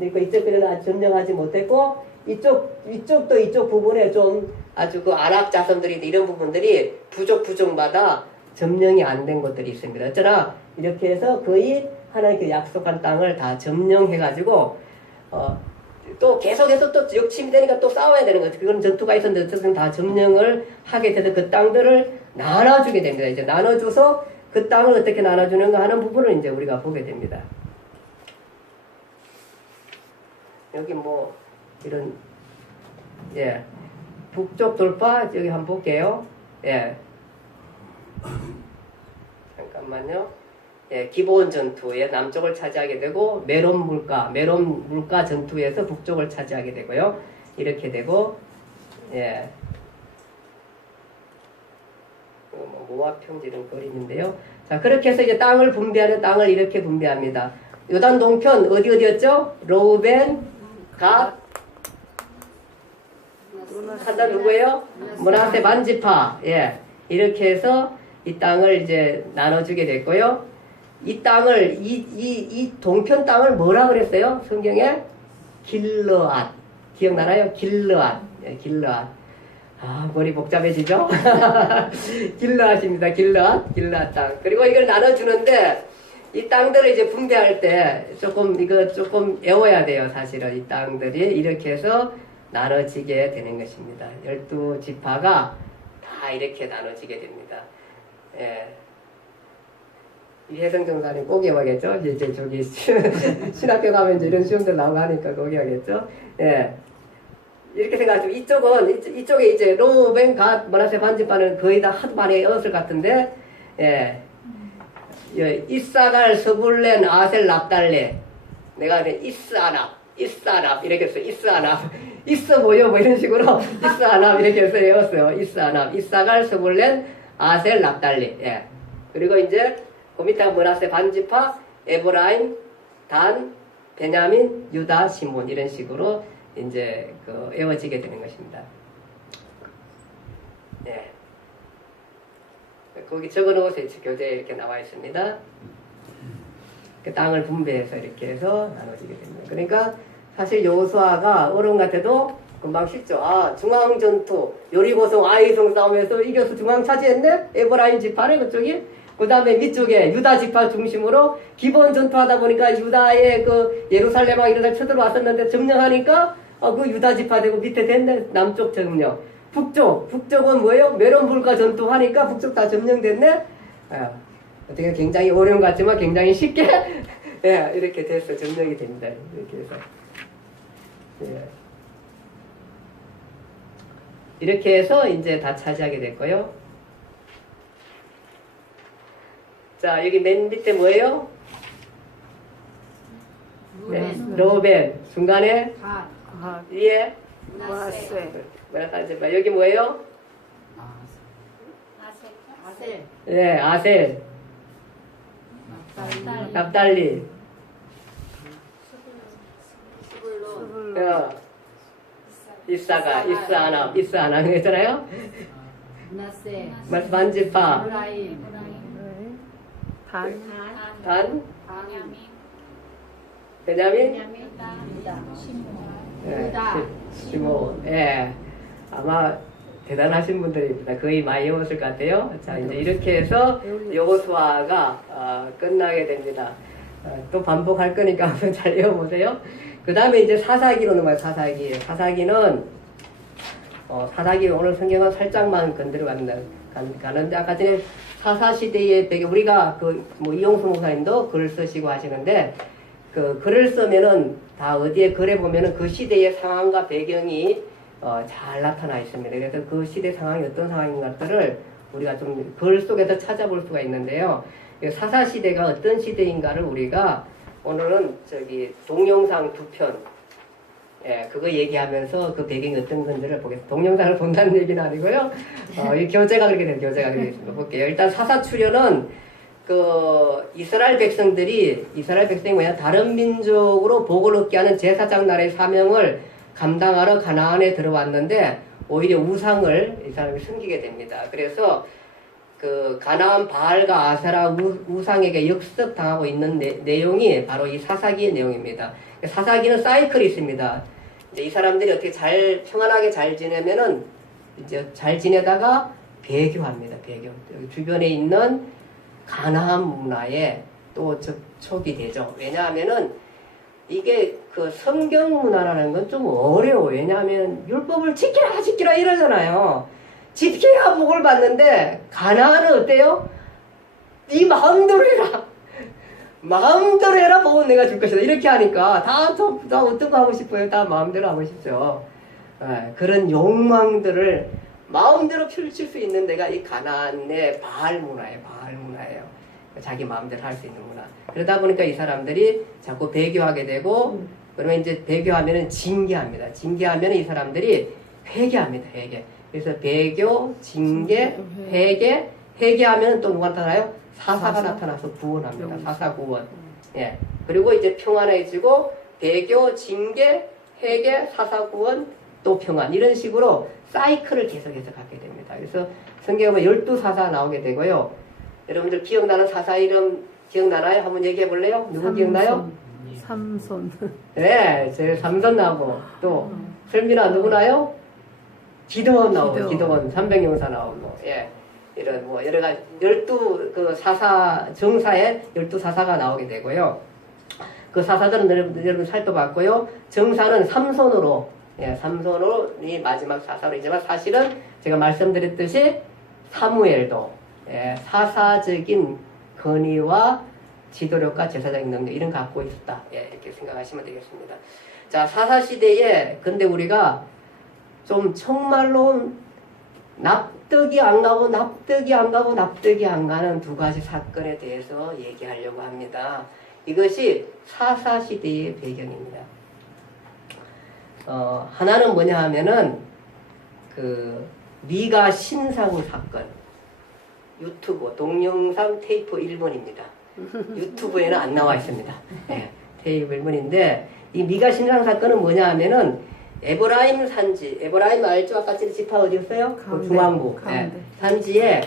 이쪽은 아주 점령하지 못했고, 이쪽도 이쪽 부분에 좀 아주 그 아랍 자손들이 이런 부분들이 부족마다 점령이 안 된 것들이 있습니다. 어쩌나 이렇게 해서 거의 하나님께 약속한 땅을 다 점령해가지고, 또 계속해서 또 역침이 되니까 또 싸워야 되는 거죠. 그건 전투가 있었는데 어쨌든 다 점령을 하게 돼서 그 땅들을 나눠주게 됩니다. 이제 나눠줘서 그 땅을 어떻게 나눠주는가 하는 부분을 이제 우리가 보게 됩니다. 여기 뭐 이런 북쪽 돌파 여기 한번 볼게요. 잠깐만요. 기본 전투에 남쪽을 차지하게 되고, 메론 물가 전투에서 북쪽을 차지하게 되고요. 이렇게 되고, 모압 평지 이런 그림인데요. 자, 그렇게 해서 이제 땅을 이렇게 분배합니다. 요단 동편 어디였죠? 로우벤, 갓, 한단 누구예요? 므낫세 반지파. 이렇게 해서 이 땅을 이제 나눠주게 됐고요. 이 땅을, 이 동편 땅을 뭐라 그랬어요? 성경에? 길르앗. 기억나나요? 길르앗. 아, 머리 복잡해지죠? 길러앗입니다. 길러앗 땅. 그리고 이걸 나눠주는데, 이 땅들을 이제 분배할 때 이거 조금 외워야 돼요. 사실은 이 땅들이 이렇게 해서 나눠지게 되는 것입니다. 12지파가 다 이렇게 나눠지게 됩니다. 예. 이 혜성정사님 꼭 외워야겠죠? 이제 저기 신학교 가면 이제 이런 시험들 나오고 하니까 꼭 외워야겠죠? 예. 이렇게 생각하시면 이쪽에 이제 로벤, 갓, 머나세 반지파는 거의 다 하도 많이 외웠을 것 같은데, 예. 이사갈, 스불렌, 아셀, 납달레. 내가 이스아납 이렇게 했어요. 이스아납. 있어 보여 뭐 이런 식으로 이스아납 이렇게 해서 외웠어요. 이스아납. 이사갈, 스불렌, 아셀, 납달리. 예. 그리고 이제 그 밑에 머나세 반지파, 에브라임, 단, 베냐민, 유다, 시몬 이런 식으로 이제 외워지게 되는 것입니다. 예. 거기 적어놓으세요. 교재에 이렇게 나와 있습니다. 그 땅을 분배해서 이렇게 해서 나눠지게 됩니다. 그러니까 사실 여호수아가 어려운 것 같아도 금방 쉽죠. 아, 중앙 전투, 요리고성, 아이성 싸움에서 이겨서 중앙 차지했네? 에브라임 지파네, 그쪽이? 그 다음에 밑쪽에 유다 지파 중심으로 기본 전투하다 보니까 유다의 예루살렘하고 이런 데 쳐들어왔었는데 점령하니까 그 유다 지파 되고 밑에 됐네? 남쪽 점령. 북쪽은 뭐예요? 메론불과 전투하니까 북쪽 다 점령됐네? 아, 어떻게 굉장히 어려운 것 같지만 굉장히 쉽게 예, 이렇게 돼서 점령이 됩니다. 이렇게 해서. 예. 이렇게 해서 이제 다 차지하게 됐고요. 자, 여기 맨 밑에 뭐예요? 네, 로벤. 중간에 갓, 위에 머나세. 뭐랄까, 여기 뭐예요? 아셀, 네, 아셀, 납달리, 스불론, 이사가, 이스아나 했잖아요. 문하세, 반지파, 에브라임, 단. 단, 방, 베냐민, 유다, 예, 유다. 시몬. 예, 아마 대단하신 분들입니다. 거의 많이 외웠을 것 같아요. 자, 이제 이렇게 해서 여호수아가 끝나게 됩니다. 또 반복할 거니까 한번 잘 외워보세요. 그 다음에 이제 사사기로 넘어가요. 사사기는 사사기 오늘 성경은 살짝만 건드려 가는데 아까 전에 사사시대의 배경 우리가 이용수 목사님도 글을 쓰시고 하시는데 글을 쓰면은 다 어디에 글에 보면은 그 시대의 상황과 배경이 잘 나타나 있습니다. 그래서 그 시대 상황이 어떤 상황인 것들을 우리가 좀 글 속에서 찾아볼 수가 있는데요. 사사시대가 어떤 시대인가를 우리가 오늘은 동영상 2편, 예, 그거 얘기하면서 그 배경이 어떤 건지를 보겠습니다. 동영상을 본다는 얘기는 아니고요. 이 교재가 그렇게 교재가 그렇게 있습니다. 볼게요. 일단 사사출현은 이스라엘 백성이 뭐냐, 다른 민족으로 복을 얻게 하는 제사장 나라의 사명을 감당하러 가나안에 들어왔는데 오히려 우상을 이 사람이 섬기게 됩니다. 그래서 가나안 바알과 아세라 우상에게 역습당하고 있는 내용이 바로 이 사사기의 내용입니다. 사사기는 사이클이 있습니다. 이제 이 사람들이 어떻게 평안하게 잘 지내면은 이제 잘 지내다가 배교합니다. 배교. 주변에 있는 가나안 문화에 또 접촉이 되죠. 왜냐하면은 이게 성경 문화라는 건 좀 어려워요. 왜냐하면 율법을 지키라 이러잖아요. 지켜야 복을 받는데 가나안은 어때요? 네 마음대로 해라. 마음대로 해라 복은 내가 줄 것이다. 이렇게 하니까 다 어떤 거 하고 싶어요? 다 마음대로 하고 싶죠. 그런 욕망들을 마음대로 펼칠 수 있는 데가 이 가나안의 바알 문화예요. 자기 마음대로 할 수 있는 문화. 그러다 보니까 이 사람들이 자꾸 배교하게 되고 그러면 이제 배교하면은 징계합니다. 징계하면은 이 사람들이 회개합니다. 그래서 배교, 징계, 회개하면 또 누가 나타나요? 사사가 나타나서 구원합니다. 사사 구원. 예. 그리고 이제 평안해지고 배교, 징계, 회개, 사사 구원, 또 평안 이런 식으로 사이클을 계속해서 갖게 됩니다. 그래서 성경에 보면 12사사 나오게 되고요. 여러분들 기억나는 사사 이름 기억나나요? 한번 얘기해 볼래요? 누구 기억나요? 삼손. 네, 제 삼손 나오고 또 설민아 누구 나요? 기도원 나오고, 기도원. 기도원 300용사 나오고, 예. 이런 뭐 여러 가지 12그 사사 정사에 12사사가 나오게 되고요. 그 사사들은 여러분 살펴봤고요. 정사는 삼손으로, 예, 삼손으로 이 마지막 사사로이지만 사실은 제가 말씀드렸듯이 사무엘도, 예, 사사적인 권위와 지도력과 제사적인 능력 이런 거 갖고 있었다. 예, 이렇게 생각하시면 되겠습니다. 자, 사사시대에 근데 우리가 좀 정말로 납득이 안 가고 납득이 안 가는 두 가지 사건에 대해서 얘기하려고 합니다. 이것이 사사시대의 배경입니다. 하나는 뭐냐 하면은 그 미가 신상 사건, 유튜브 동영상 테이프 1번입니다. 유튜브에는 안 나와 있습니다. 네, 테이프 1번인데 이 미가 신상 사건은 뭐냐 하면은 에브라임 산지, 에브라임 알죠? 아까 지파 어디였어요? 그 가운데, 중앙부. 가운데. 네, 산지에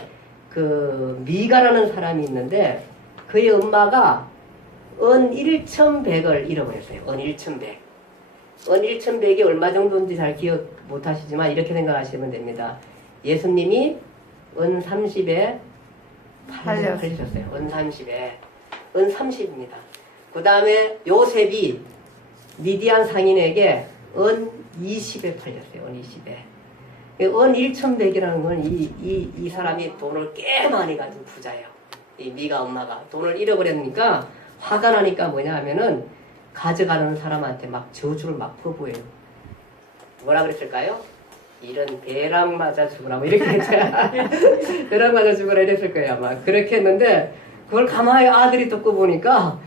그 미가라는 사람이 있는데 그의 엄마가 은 1,100을 잃어버렸어요. 은 1,100. 은 1,100이 얼마 정도인지 잘 기억 못 하시지만 이렇게 생각하시면 됩니다. 예수님이 은 30에 팔리셨어요. 은 30에. 은 30입니다. 그 다음에 요셉이 미디안 상인에게 은 20에 팔렸어요. 은 20에. 은 1,100이라는 건 이 사람이 돈을 꽤 많이 가진 부자예요. 이 미가 엄마가 돈을 잃어버렸으니까 화가 나니까 뭐냐 하면은 가져가는 사람한테 막 저주를 막 퍼부어요. 뭐라 그랬을까요? 이런 배랑 맞아 죽으라 뭐 이렇게 했잖아. 배랑 맞아 죽으라 이랬을 거예요 아마. 그렇게 했는데 그걸 가만히 아들이 듣고 보니까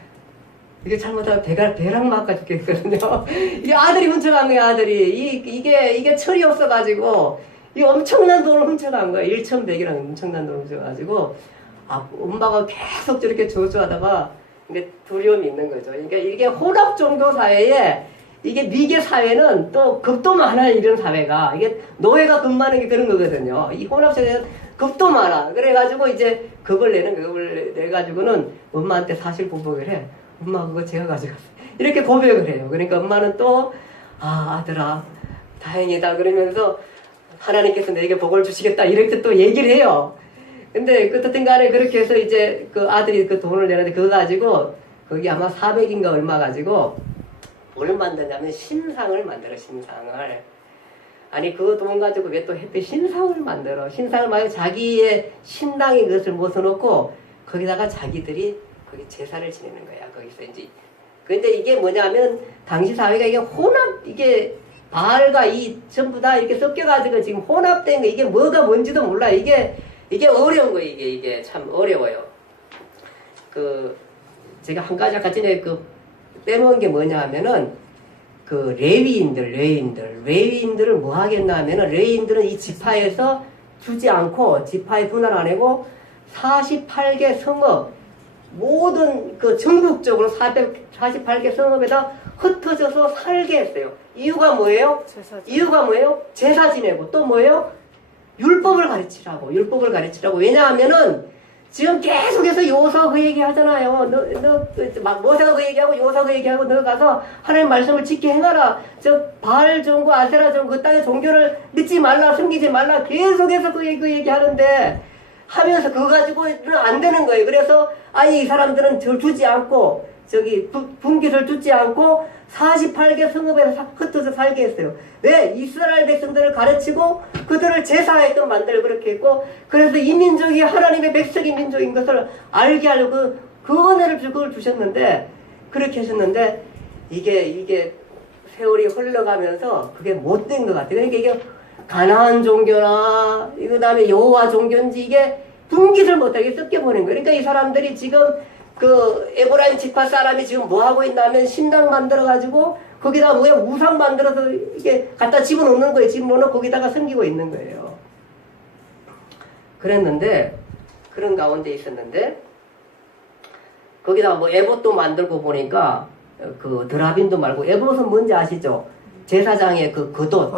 이게 잘못하면 배랑 맞아 죽겠거든요. 이 아들이 훔쳐간 거예요. 아들이 이게 철이 없어가지고 이 엄청난 돈을 훔쳐간 거예요. 1,100이라는 엄청난 돈을 훔쳐가지고 엄마가 계속 저렇게 저주하다가 이게 두려움이 있는 거죠. 그러니까 이게 혼합 종교 사회에 이게 미개 사회는 또 겁도 많아요. 이런 사회가 이게 노예가 겁 많은 게 그런 거거든요. 이 혼합 사회는 겁도 많아. 그래가지고 이제 겁을 내가지고는 엄마한테 사실 보복을 해. 엄마 그거 제가 가져갔어요. 이렇게 고백을 해요. 그러니까 엄마는 또 아들아 다행이다 그러면서 하나님께서 내게 복을 주시겠다 이렇게 또 얘기를 해요. 근데 어쨌든 간에 그렇게 해서 이제 그 아들이 그 돈을 내는데 그거 가지고 거기 아마 400인가 얼마 가지고 뭘 만드냐면 신상을 만들어. 신상을. 아니 그 돈 가지고 왜 또 했대? 신상을 만들어. 신상을 만들어 자기의 신당의 것을 모셔놓고 거기다가 자기들이 거기 제사를 지내는 거야. 거기서 이제 근데 이게 뭐냐면 당시 사회가 이게 혼합 이게 바알과 이 전부 다 이렇게 섞여가지고 지금 혼합된 거 이게 뭐가 뭔지도 몰라. 이게 어려운 거예요. 이게 참 어려워요. 제가 한 가지 아까 전에 빼먹은 게 뭐냐 하면은 레위인들을 뭐 하겠나 하면은 레위인들은 이 지파에서 주지 않고 지파에 분할 안 하고 48개 성읍 모든 전국적으로 448개 성읍에다 흩어져서 살게 했어요. 이유가 뭐예요? 제사 지내고 또 뭐예요? 율법을 가르치라고. 왜냐하면은 지금 계속해서 요사 그 얘기 하잖아요. 막 모세가 그 얘기하고 요사 그 얘기하고 너 가서 하나님 말씀을 지켜 행하라. 바알 종교, 아세라 종교, 그 땅의 종교를 믿지 말라, 숨기지 말라. 계속해서 그 얘기 하는데 하면서 그거 가지고는 안 되는 거예요. 그래서 아예 이 사람들은 절 주지 않고 분깃을 주지 않고 48개 성읍에서 흩어져 살게 했어요. 왜? 이스라엘 백성들을 가르치고 그들을 제사하게끔 만들고 그렇게 했고 그래서 이 민족이 하나님의 백성인 민족인 것을 알게 하려고 그 은혜를 그걸 주셨는데 그렇게 하셨는데 이게 세월이 흘러가면서 그게 못된 것 같아요. 그러니까 이게 가나안 종교나 그 다음에 여호와 종교인지 이게 분깃을 못하게 섞여버린 거예요. 그러니까 이 사람들이 지금 에브라임 지파 사람이 지금 뭐 하고 있냐면 신당 만들어가지고 거기다 뭐야 우상 만들어서 이게 갖다 집어넣는 거예요. 집어넣어 거기다가 섬기고 있는 거예요. 그랬는데 그런 가운데 있었는데 거기다가 뭐 에봇도 만들고 보니까 드라빈도 말고 에봇은 뭔지 아시죠? 제사장의 겉옷.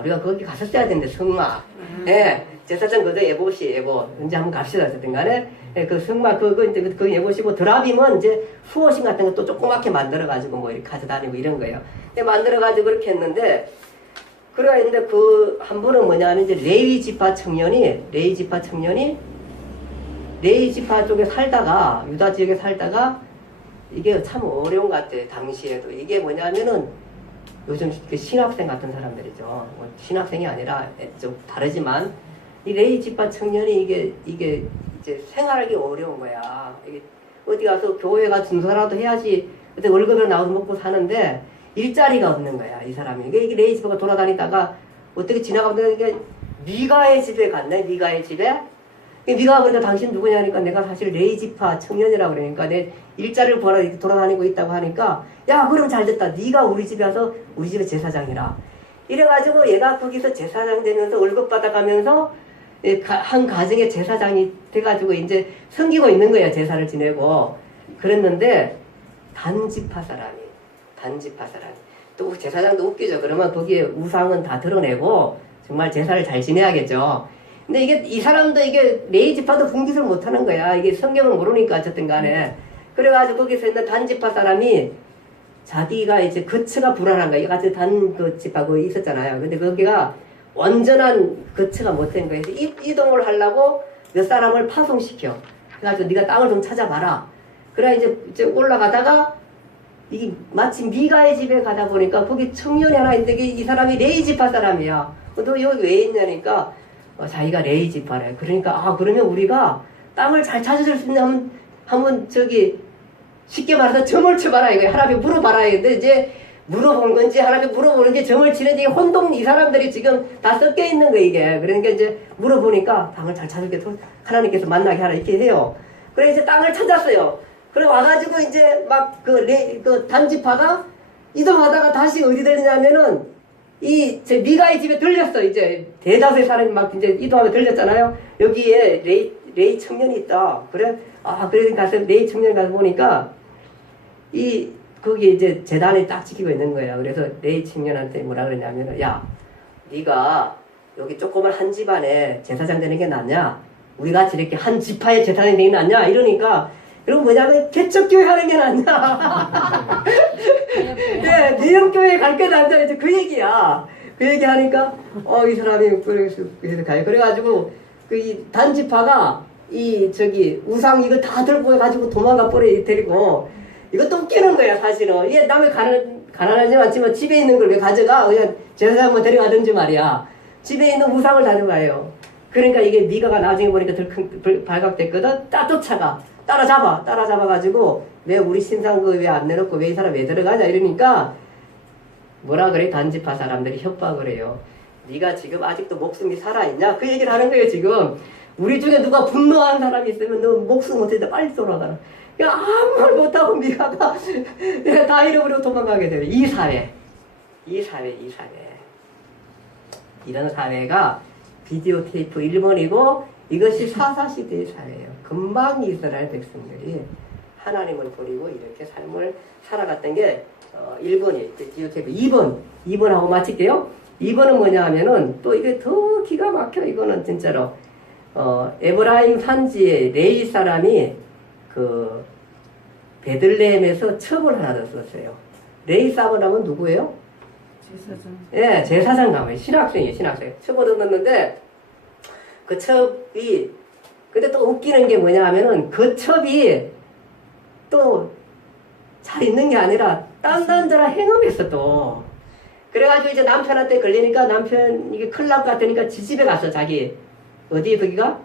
우리가 거기 갔었어야 되는데 성막. 예, 제사장 그저 에봇. 언제 한번 갑시다. 어쨌든 간에 그 성막 그거 이제 그 에봇이고 드라빔은 이제 수호신 같은 것도 조그맣게 만들어가지고 뭐 이렇게 가져다니고 이런 거예요. 근데 만들어가지고 그렇게 했는데 그래야 근데 그 한 분은 뭐냐면 이제 레위 지파 청년이 레위 지파 쪽에 살다가 유다 지역에 살다가 이게 참 어려운 것 같아요. 당시에도 이게 뭐냐면은 요즘 그 신학생 같은 사람들이죠. 뭐 신학생이 아니라 좀 다르지만 이 레위 지파 청년이 이게 이제 생활하기 어려운 거야. 이게 어디 가서 교회 가서 순서라도 해야지 그때 월급을 나와서 먹고 사는데 일자리가 없는 거야 이 사람이. 이게 레위 지파가 돌아다니다가 어떻게 지나가다 이게 미가의 집에 갔네. 미가의 집에. 미가가 그러니까 당신 누구냐니까 내가 사실 레위 지파 청년이라고 그러니까 내 일자리를 보러 이렇게 돌아다니고 있다고 하니까 야 그럼 잘됐다. 네가 우리 집에 와서 우리 집에 제사장이라. 이래가지고 얘가 거기서 제사장 되면서 월급 받아가면서 한 가정의 제사장이 돼가지고 이제 섬기고 있는 거야. 제사를 지내고. 그랬는데 단지파 사람이 또 제사장도 웃기죠. 그러면 거기에 우상은 다 드러내고 정말 제사를 잘 지내야겠죠. 근데 이게 이 사람도 이게 레위 지파도 분깃을 못하는 거야. 이게 성경을 모르니까 어쨌든 간에. 그래가지고 거기서 있는 단지파 사람이 자기가 이제 거처가 불안한 거야. 같이 단 지파 거기 있었잖아요. 근데 거기가 완전한 거처가 못된 거예요. 이동을 하려고 몇 사람을 파송시켜. 그래가지고 네가 땅을 좀 찾아봐라. 그래 이제 올라가다가 이 마침 미가의 집에 가다 보니까 거기 청년이 하나 있는데 이 사람이 레위 지파 사람이야. 너 여기 왜 있냐니까 자기가 레위 지파래. 그러니까 그러면 우리가 땅을 잘 찾아줄 수 있는 한번 저기 쉽게 말해서 점을 쳐봐라 이거 하나님 물어봐라. 근데 이제 물어본 건지 하나님 물어보는지 점을 치는지 혼동 이 사람들이 지금 다 섞여 있는 거 이게. 그러니까 이제 물어보니까 땅을 잘 찾을게 하나님께서 만나게 하라 이렇게 해요. 그래 이제 땅을 찾았어요. 그래 와가지고 이제 막 그 단지파가 이동하다가 다시 어디 들리냐면은 저 미가의 집에 들렸어. 이제 대다수의 사람이 막 이제 이동하면 들렸잖아요. 여기에 레위 청년이 있다. 그래 그래 가서 레위 청년 가서 보니까 거기 이제 재단이 딱 지키고 있는 거야. 그래서 레위 청년한테 뭐라 그러냐면은 야 네가 여기 조그만 한 집안에 제사장 되는 게 낫냐? 우리 같이 이렇게 한 지파의 제사장이 되는 게 낫냐? 이러니까 그럼 뭐냐면 개척교회 하는 게 낫냐? 네, 내영교회 갈 게 낫냐? 이제 그 얘기야. 그 얘기 하니까 이 사람이 그래서 가요. 그래가지고 이 단지파가 저기 우상 이걸 다 들고 가지고 도망가 버려 데리고 이것도 웃기는 거야 사실은. 얘 남의 가난하지 않지만 집에 있는 걸 왜 가져가? 그냥 제사장만 데려가든지 말이야. 집에 있는 우상을 가져가요. 그러니까 이게 미가가 나중에 보니까 덜 발각됐거든. 따라잡아가지고 왜 우리 신상 왜 안 내놓고 왜 이 사람 왜 들어가냐 이러니까 뭐라 그래 단지파 사람들이 협박을 해요. 네가 지금 아직도 목숨이 살아있냐? 그 얘기를 하는 거예요 지금. 우리 중에 누가 분노한 사람이 있으면 너 목숨 어떻게 빨리 돌아가라. 아무 말 못하고 미가가 다 잃어버리고 도망가게 돼요. 이 사회. 이런 사회가 비디오 테이프 1번이고 이것이 사사시대의 사회예요. 금방 이스라엘 백성들이 하나님을 버리고 이렇게 삶을 살아갔던 게 1번이 비디오 테이프 2번하고 마칠게요. 2번은 뭐냐 하면은 또 이게 더 기가 막혀. 이거는 진짜로 에브라임 산지에 레위 사람이 그 베들레헴에서 첩을 하나 더 썼어요. 레위 사람은 누구예요? 제사장. 예, 제사장 가면 신학생이에요. 첩을 얻었는데 그 첩이 근데 또 웃기는 게 뭐냐 하면은 그 첩이 또 잘 있는 게 아니라 딴 남자랑 행음했어 또. 그래가지고 이제 남편한테 걸리니까 남편 이게 큰일 날 것 같으니까 지집에 갔어. 자기 어디에 거기가?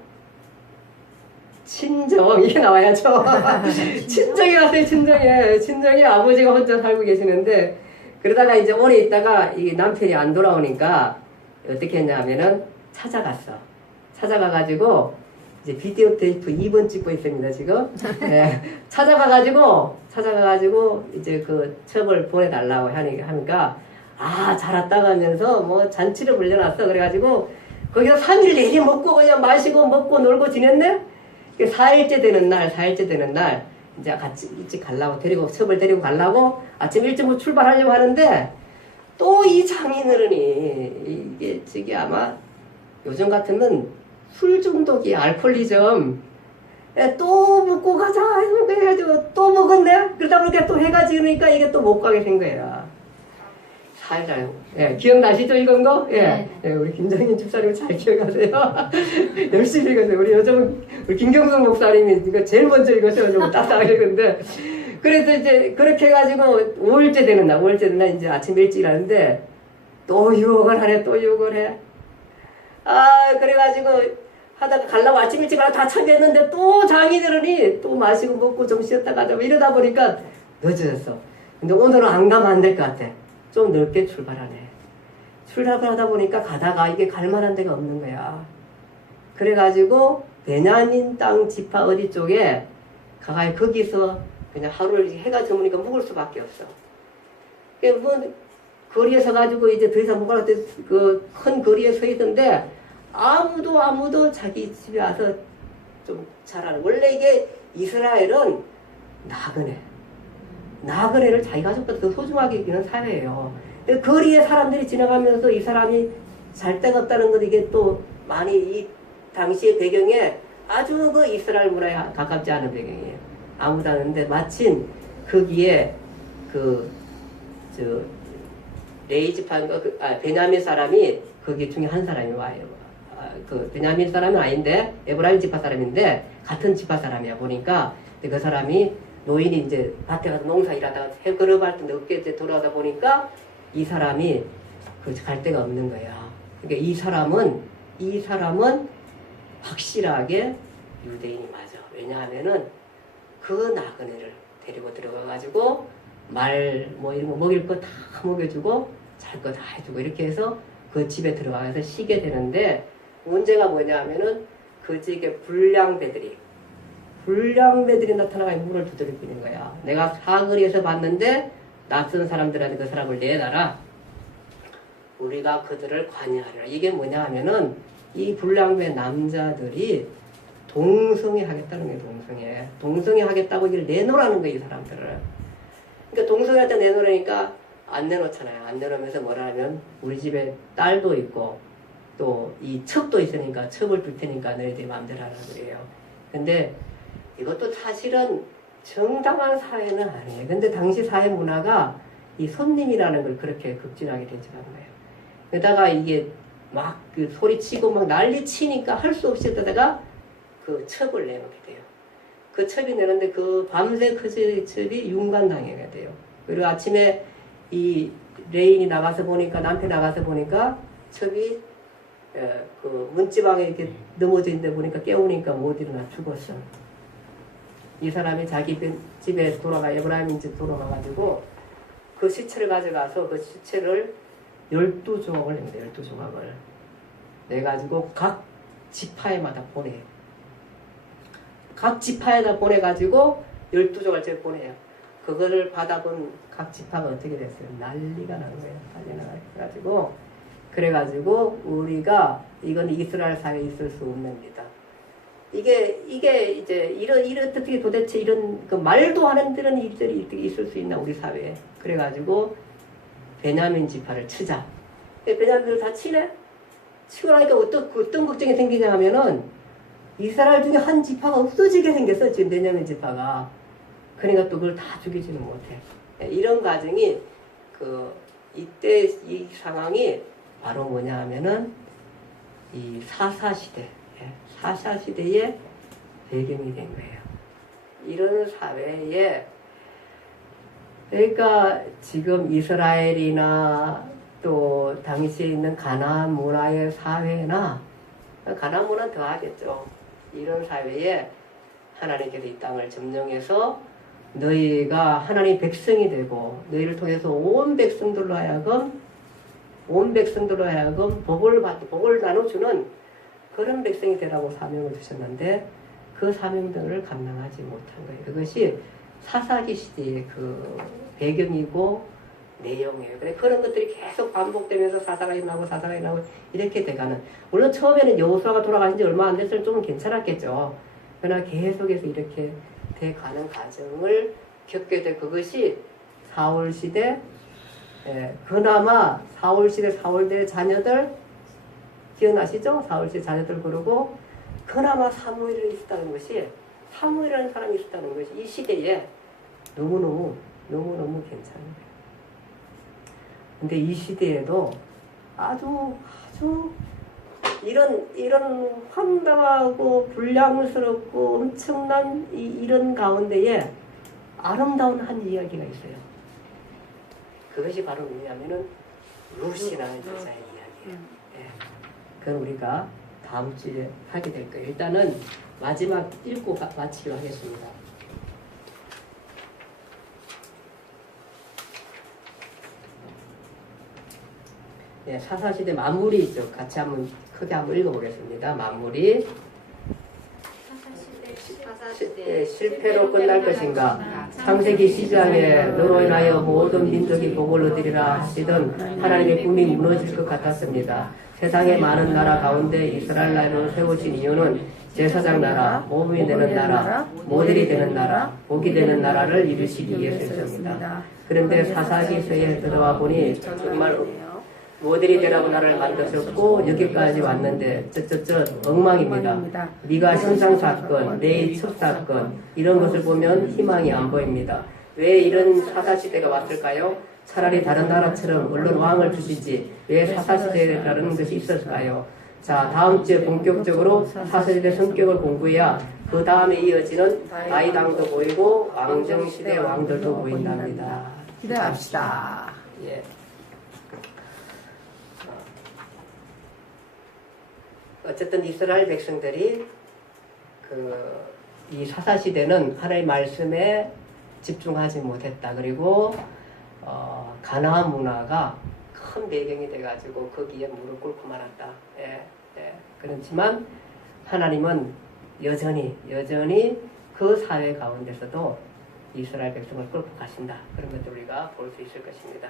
친정 이게 나와야죠. 친정에 갔어요. 친정에 아버지가 혼자 살고 계시는데 그러다가 이제 오래 있다가 이 남편이 안 돌아오니까 어떻게 했냐 하면은 찾아가가지고 이제 비디오 테이프 2번 찍고 있습니다 지금. 네. 찾아가가지고 이제 그 첩을 보내달라고 하니까 잘 왔다고 하면서 뭐 잔치를 벌려놨어. 그래가지고 거기서 3일 내내 먹고 그냥 마시고 먹고 놀고 지냈네. 4일째 되는 날 이제 같이 일찍 가려고 첩을 데리고 가려고 아침 일찍 출발하려고 하는데 또 이 장인어른이 이게 저기 아마 요즘 같으면 술 중독이 알코올리즘 또 먹고 가자 해가지고 또 먹었네. 그러다 보니까 또 해가 지니까 이게 또 못 가게 된 거야. 살살. 예, 기억나시죠 이건 거? 예, 네. 예, 우리 김정인 집사님 잘 기억하세요. 열심히 읽으세요. 우리 요즘 우리 김경성 목사님이 이거 제일 먼저 읽으셔가지고 따뜻하게 근데 그래서 이제 그렇게 해가지고 5일째 되는 날, 5일째 되는 날 이제 아침 일찍 일하는데 또 유혹을 하네, 또 유혹을 해. 아, 그래가지고 하다가 가려고 아침 일찍 가서 다 참여했는데 또 장인어른이 또 마시고 먹고 좀 쉬었다 가자 이러다 보니까 늦어졌어. 근데 오늘은 안 가면 안 될 것 같아. 좀 넓게 출발하네. 출발을 하다 보니까 가다가 이게 갈 만한 데가 없는 거야. 그래가지고 베냐민 땅 지파 어디 쪽에 가가지고 거기서 그냥 하루를 해가 저무니까 묵을 수밖에 없어. 뭐 거리에 서가지고 이제 더 이상 못 갈 때 그 큰 거리에 서 있던데 아무도 자기 집에 와서 좀 잘하는. 원래 이게 이스라엘은 나그네를 자기 가족보다 더 소중하게 여기는 사회예요. 거리에 사람들이 지나가면서 이 사람이 잘 데가 없다는 것 이게 또 많이 이 당시의 배경에 아주 그 이스라엘 문화에 가깝지 않은 배경이에요. 아무도 안 하는데 마침 거기에 레이 지파인가 베냐민 사람이 거기 중에 한 사람이 와요. 그 베냐민 사람은 아닌데 에브라임 지파 사람인데 같은 지파 사람이야 보니까. 그 사람이 노인이 이제 밭에 가서 농사 일하다가 해 걸어갈 때 늦게 이제 돌아오다 보니까 이 사람이 갈 데가 없는 거야. 그러니까 이 사람은 확실하게 유대인이 맞아. 왜냐하면은 그 나그네를 데리고 들어가가지고 뭐 이런 거 먹일 거 다 먹여주고 잘 거 다 해주고 이렇게 해서 그 집에 들어가서 쉬게 되는데 문제가 뭐냐면은 그 집에 불량배들이 나타나가 문을 두드리는 거야. 내가 사거리에서 봤는데 낯선 사람들한테 그 사람을 내놔라. 우리가 그들을 관여하리라. 이게 뭐냐 하면은 이 불량배 남자들이 동성애 하겠다는 거예요. 동성애 하겠다고 이걸 내놓으라는 거예요. 이 사람들을. 그러니까 동성애할 때 내놓으니까 안 내놓잖아요. 안 내놓으면서 뭐라 하면 우리 집에 딸도 있고 또 이 첩도 있으니까 첩을 줄 테니까 너희들이 마음대로 하라 그래요. 근데 이것도 사실은 정당한 사회는 아니에요. 근데 당시 사회 문화가 이 손님이라는 걸 그렇게 극진하게 대처하는 거예요. 게다가 이게 막 그 소리치고 막 난리 치니까 할 수 없이 했다가 그 첩을 내놓게 돼요. 그 첩이 내는데 그 밤새 그 첩이 윤관당해야 돼요. 그리고 아침에 이 레인이 나가서 보니까 남편이 나가서 보니까 첩이 그 문지방에 이렇게 넘어져 있는데 보니까 깨우니까 못 일어나 죽었어. 이 사람이 자기 집에 에브라임 집 돌아가가지고 그 시체를 가져가서 그 시체를 12조각을 냅니다. 12조각을 내가지고 각 지파에마다 보내요. 각 지파에다 보내가지고 12조각을 보내요. 그거를 받아본 각 지파가 어떻게 됐어요? 난리가 난 거예요. 난리가 나가지고 그래가지고 우리가 이건 이스라엘 사회에 있을 수 없는 일이다. 이게 이제 이런 어떻게 도대체 이런 그 말도 하는 그런 일들이 어떻게 있을 수 있나 우리 사회에. 그래가지고 베냐민 지파를 치자. 베냐민들 다 치네. 치고 나니까 어떤 걱정이 생기냐 하면은 이스라엘 중에 한 지파가 없어지게 생겼어. 지금 베냐민 지파가. 그러니까 또 그걸 다 죽이지는 못해. 이런 과정이 이때 이 상황이 바로 뭐냐 하면은 이 사사시대. 사사시대의 배경이 된 거예요. 이런 사회에 그러니까 지금 이스라엘이나 또 당시에 있는 가나안 문화의 사회나 가나안 문화는 더 하겠죠. 이런 사회에 하나님께서 이 땅을 점령해서 너희가 하나님 백성이 되고 너희를 통해서 온 백성들로 하여금 복을 나눠주는 그런 백성이 되라고 사명을 주셨는데 그 사명들을 감당하지 못한 거예요. 그것이 사사기 시대의 그 배경이고 내용이에요. 그런 것들이 계속 반복되면서 사사가 일어나고 이렇게 돼가는. 물론 처음에는 여호수아가 돌아가신 지 얼마 안 됐을 좀 괜찮았겠죠. 그러나 계속해서 이렇게 돼가는 과정을 겪게 돼. 그것이 사울시대, 그나마 사울시대 자녀들 기억나시죠? 사울시대 자녀들 그러고 그나마 사무엘이 있었다는 것이 사무엘이라는 사람이 있었다는 것이 이 시대에 너무너무 괜찮은 거예요. 근데 이 시대에도 아주 이런 황당하고 불량스럽고 엄청난 이런 가운데에 아름다운 한 이야기가 있어요. 그것이 바로 뭐냐면은 룻이라는 여자의 이야기예요. 예. 그건 우리가 다음 주에 하게 될 거예요. 일단은 마지막 읽고 마치기로 하겠습니다. 네, 사사시대 마무리 있죠. 같이 한번 크게 한번 읽어보겠습니다. 마무리. 사사시대 실패로 끝날 것인가? 창세기 12장에 너로 인하여 모든 민족이 복을 얻으리라 하시던 하나님의 꿈이 무너질 것 같았습니다. 세상의 많은 나라 가운데 이스라엘 나라를 세우신 이유는 제사장 나라, 모범이 되는 나라, 모델이 되는 나라, 복이 되는 나라를 이루시기 위해서였습니다. 그런데 사사기서에 들어와 보니 정말 모델이 되라고 나라를 만드셨고 여기까지 왔는데 엉망입니다. 네가 신상사건, 내 첩사건 이런 것을 보면 희망이 안 보입니다. 왜 이런 사사시대가 왔을까요? 차라리 다른 나라처럼 물론 왕을 주시지 왜 사사시대에 다른 것이 있었을까요? 자, 다음 주에 본격적으로 사사시대 성격을 공부해야 그 다음에 이어지는 다이당도 보이고 왕정시대 왕들도 보인답니다. 기대합시다. 예. 어쨌든 이스라엘 백성들이 이 사사시대는 하나님의 말씀에 집중하지 못했다. 그리고 가나안 문화가 큰 배경이 돼가지고 거기에 무릎 꿇고 말았다. 예, 예. 그렇지만 하나님은 여전히 그 사회 가운데서도 이스라엘 백성을 끌고 가신다. 그런 것들 우리가 볼 수 있을 것입니다.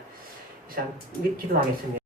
이상 기도하겠습니다.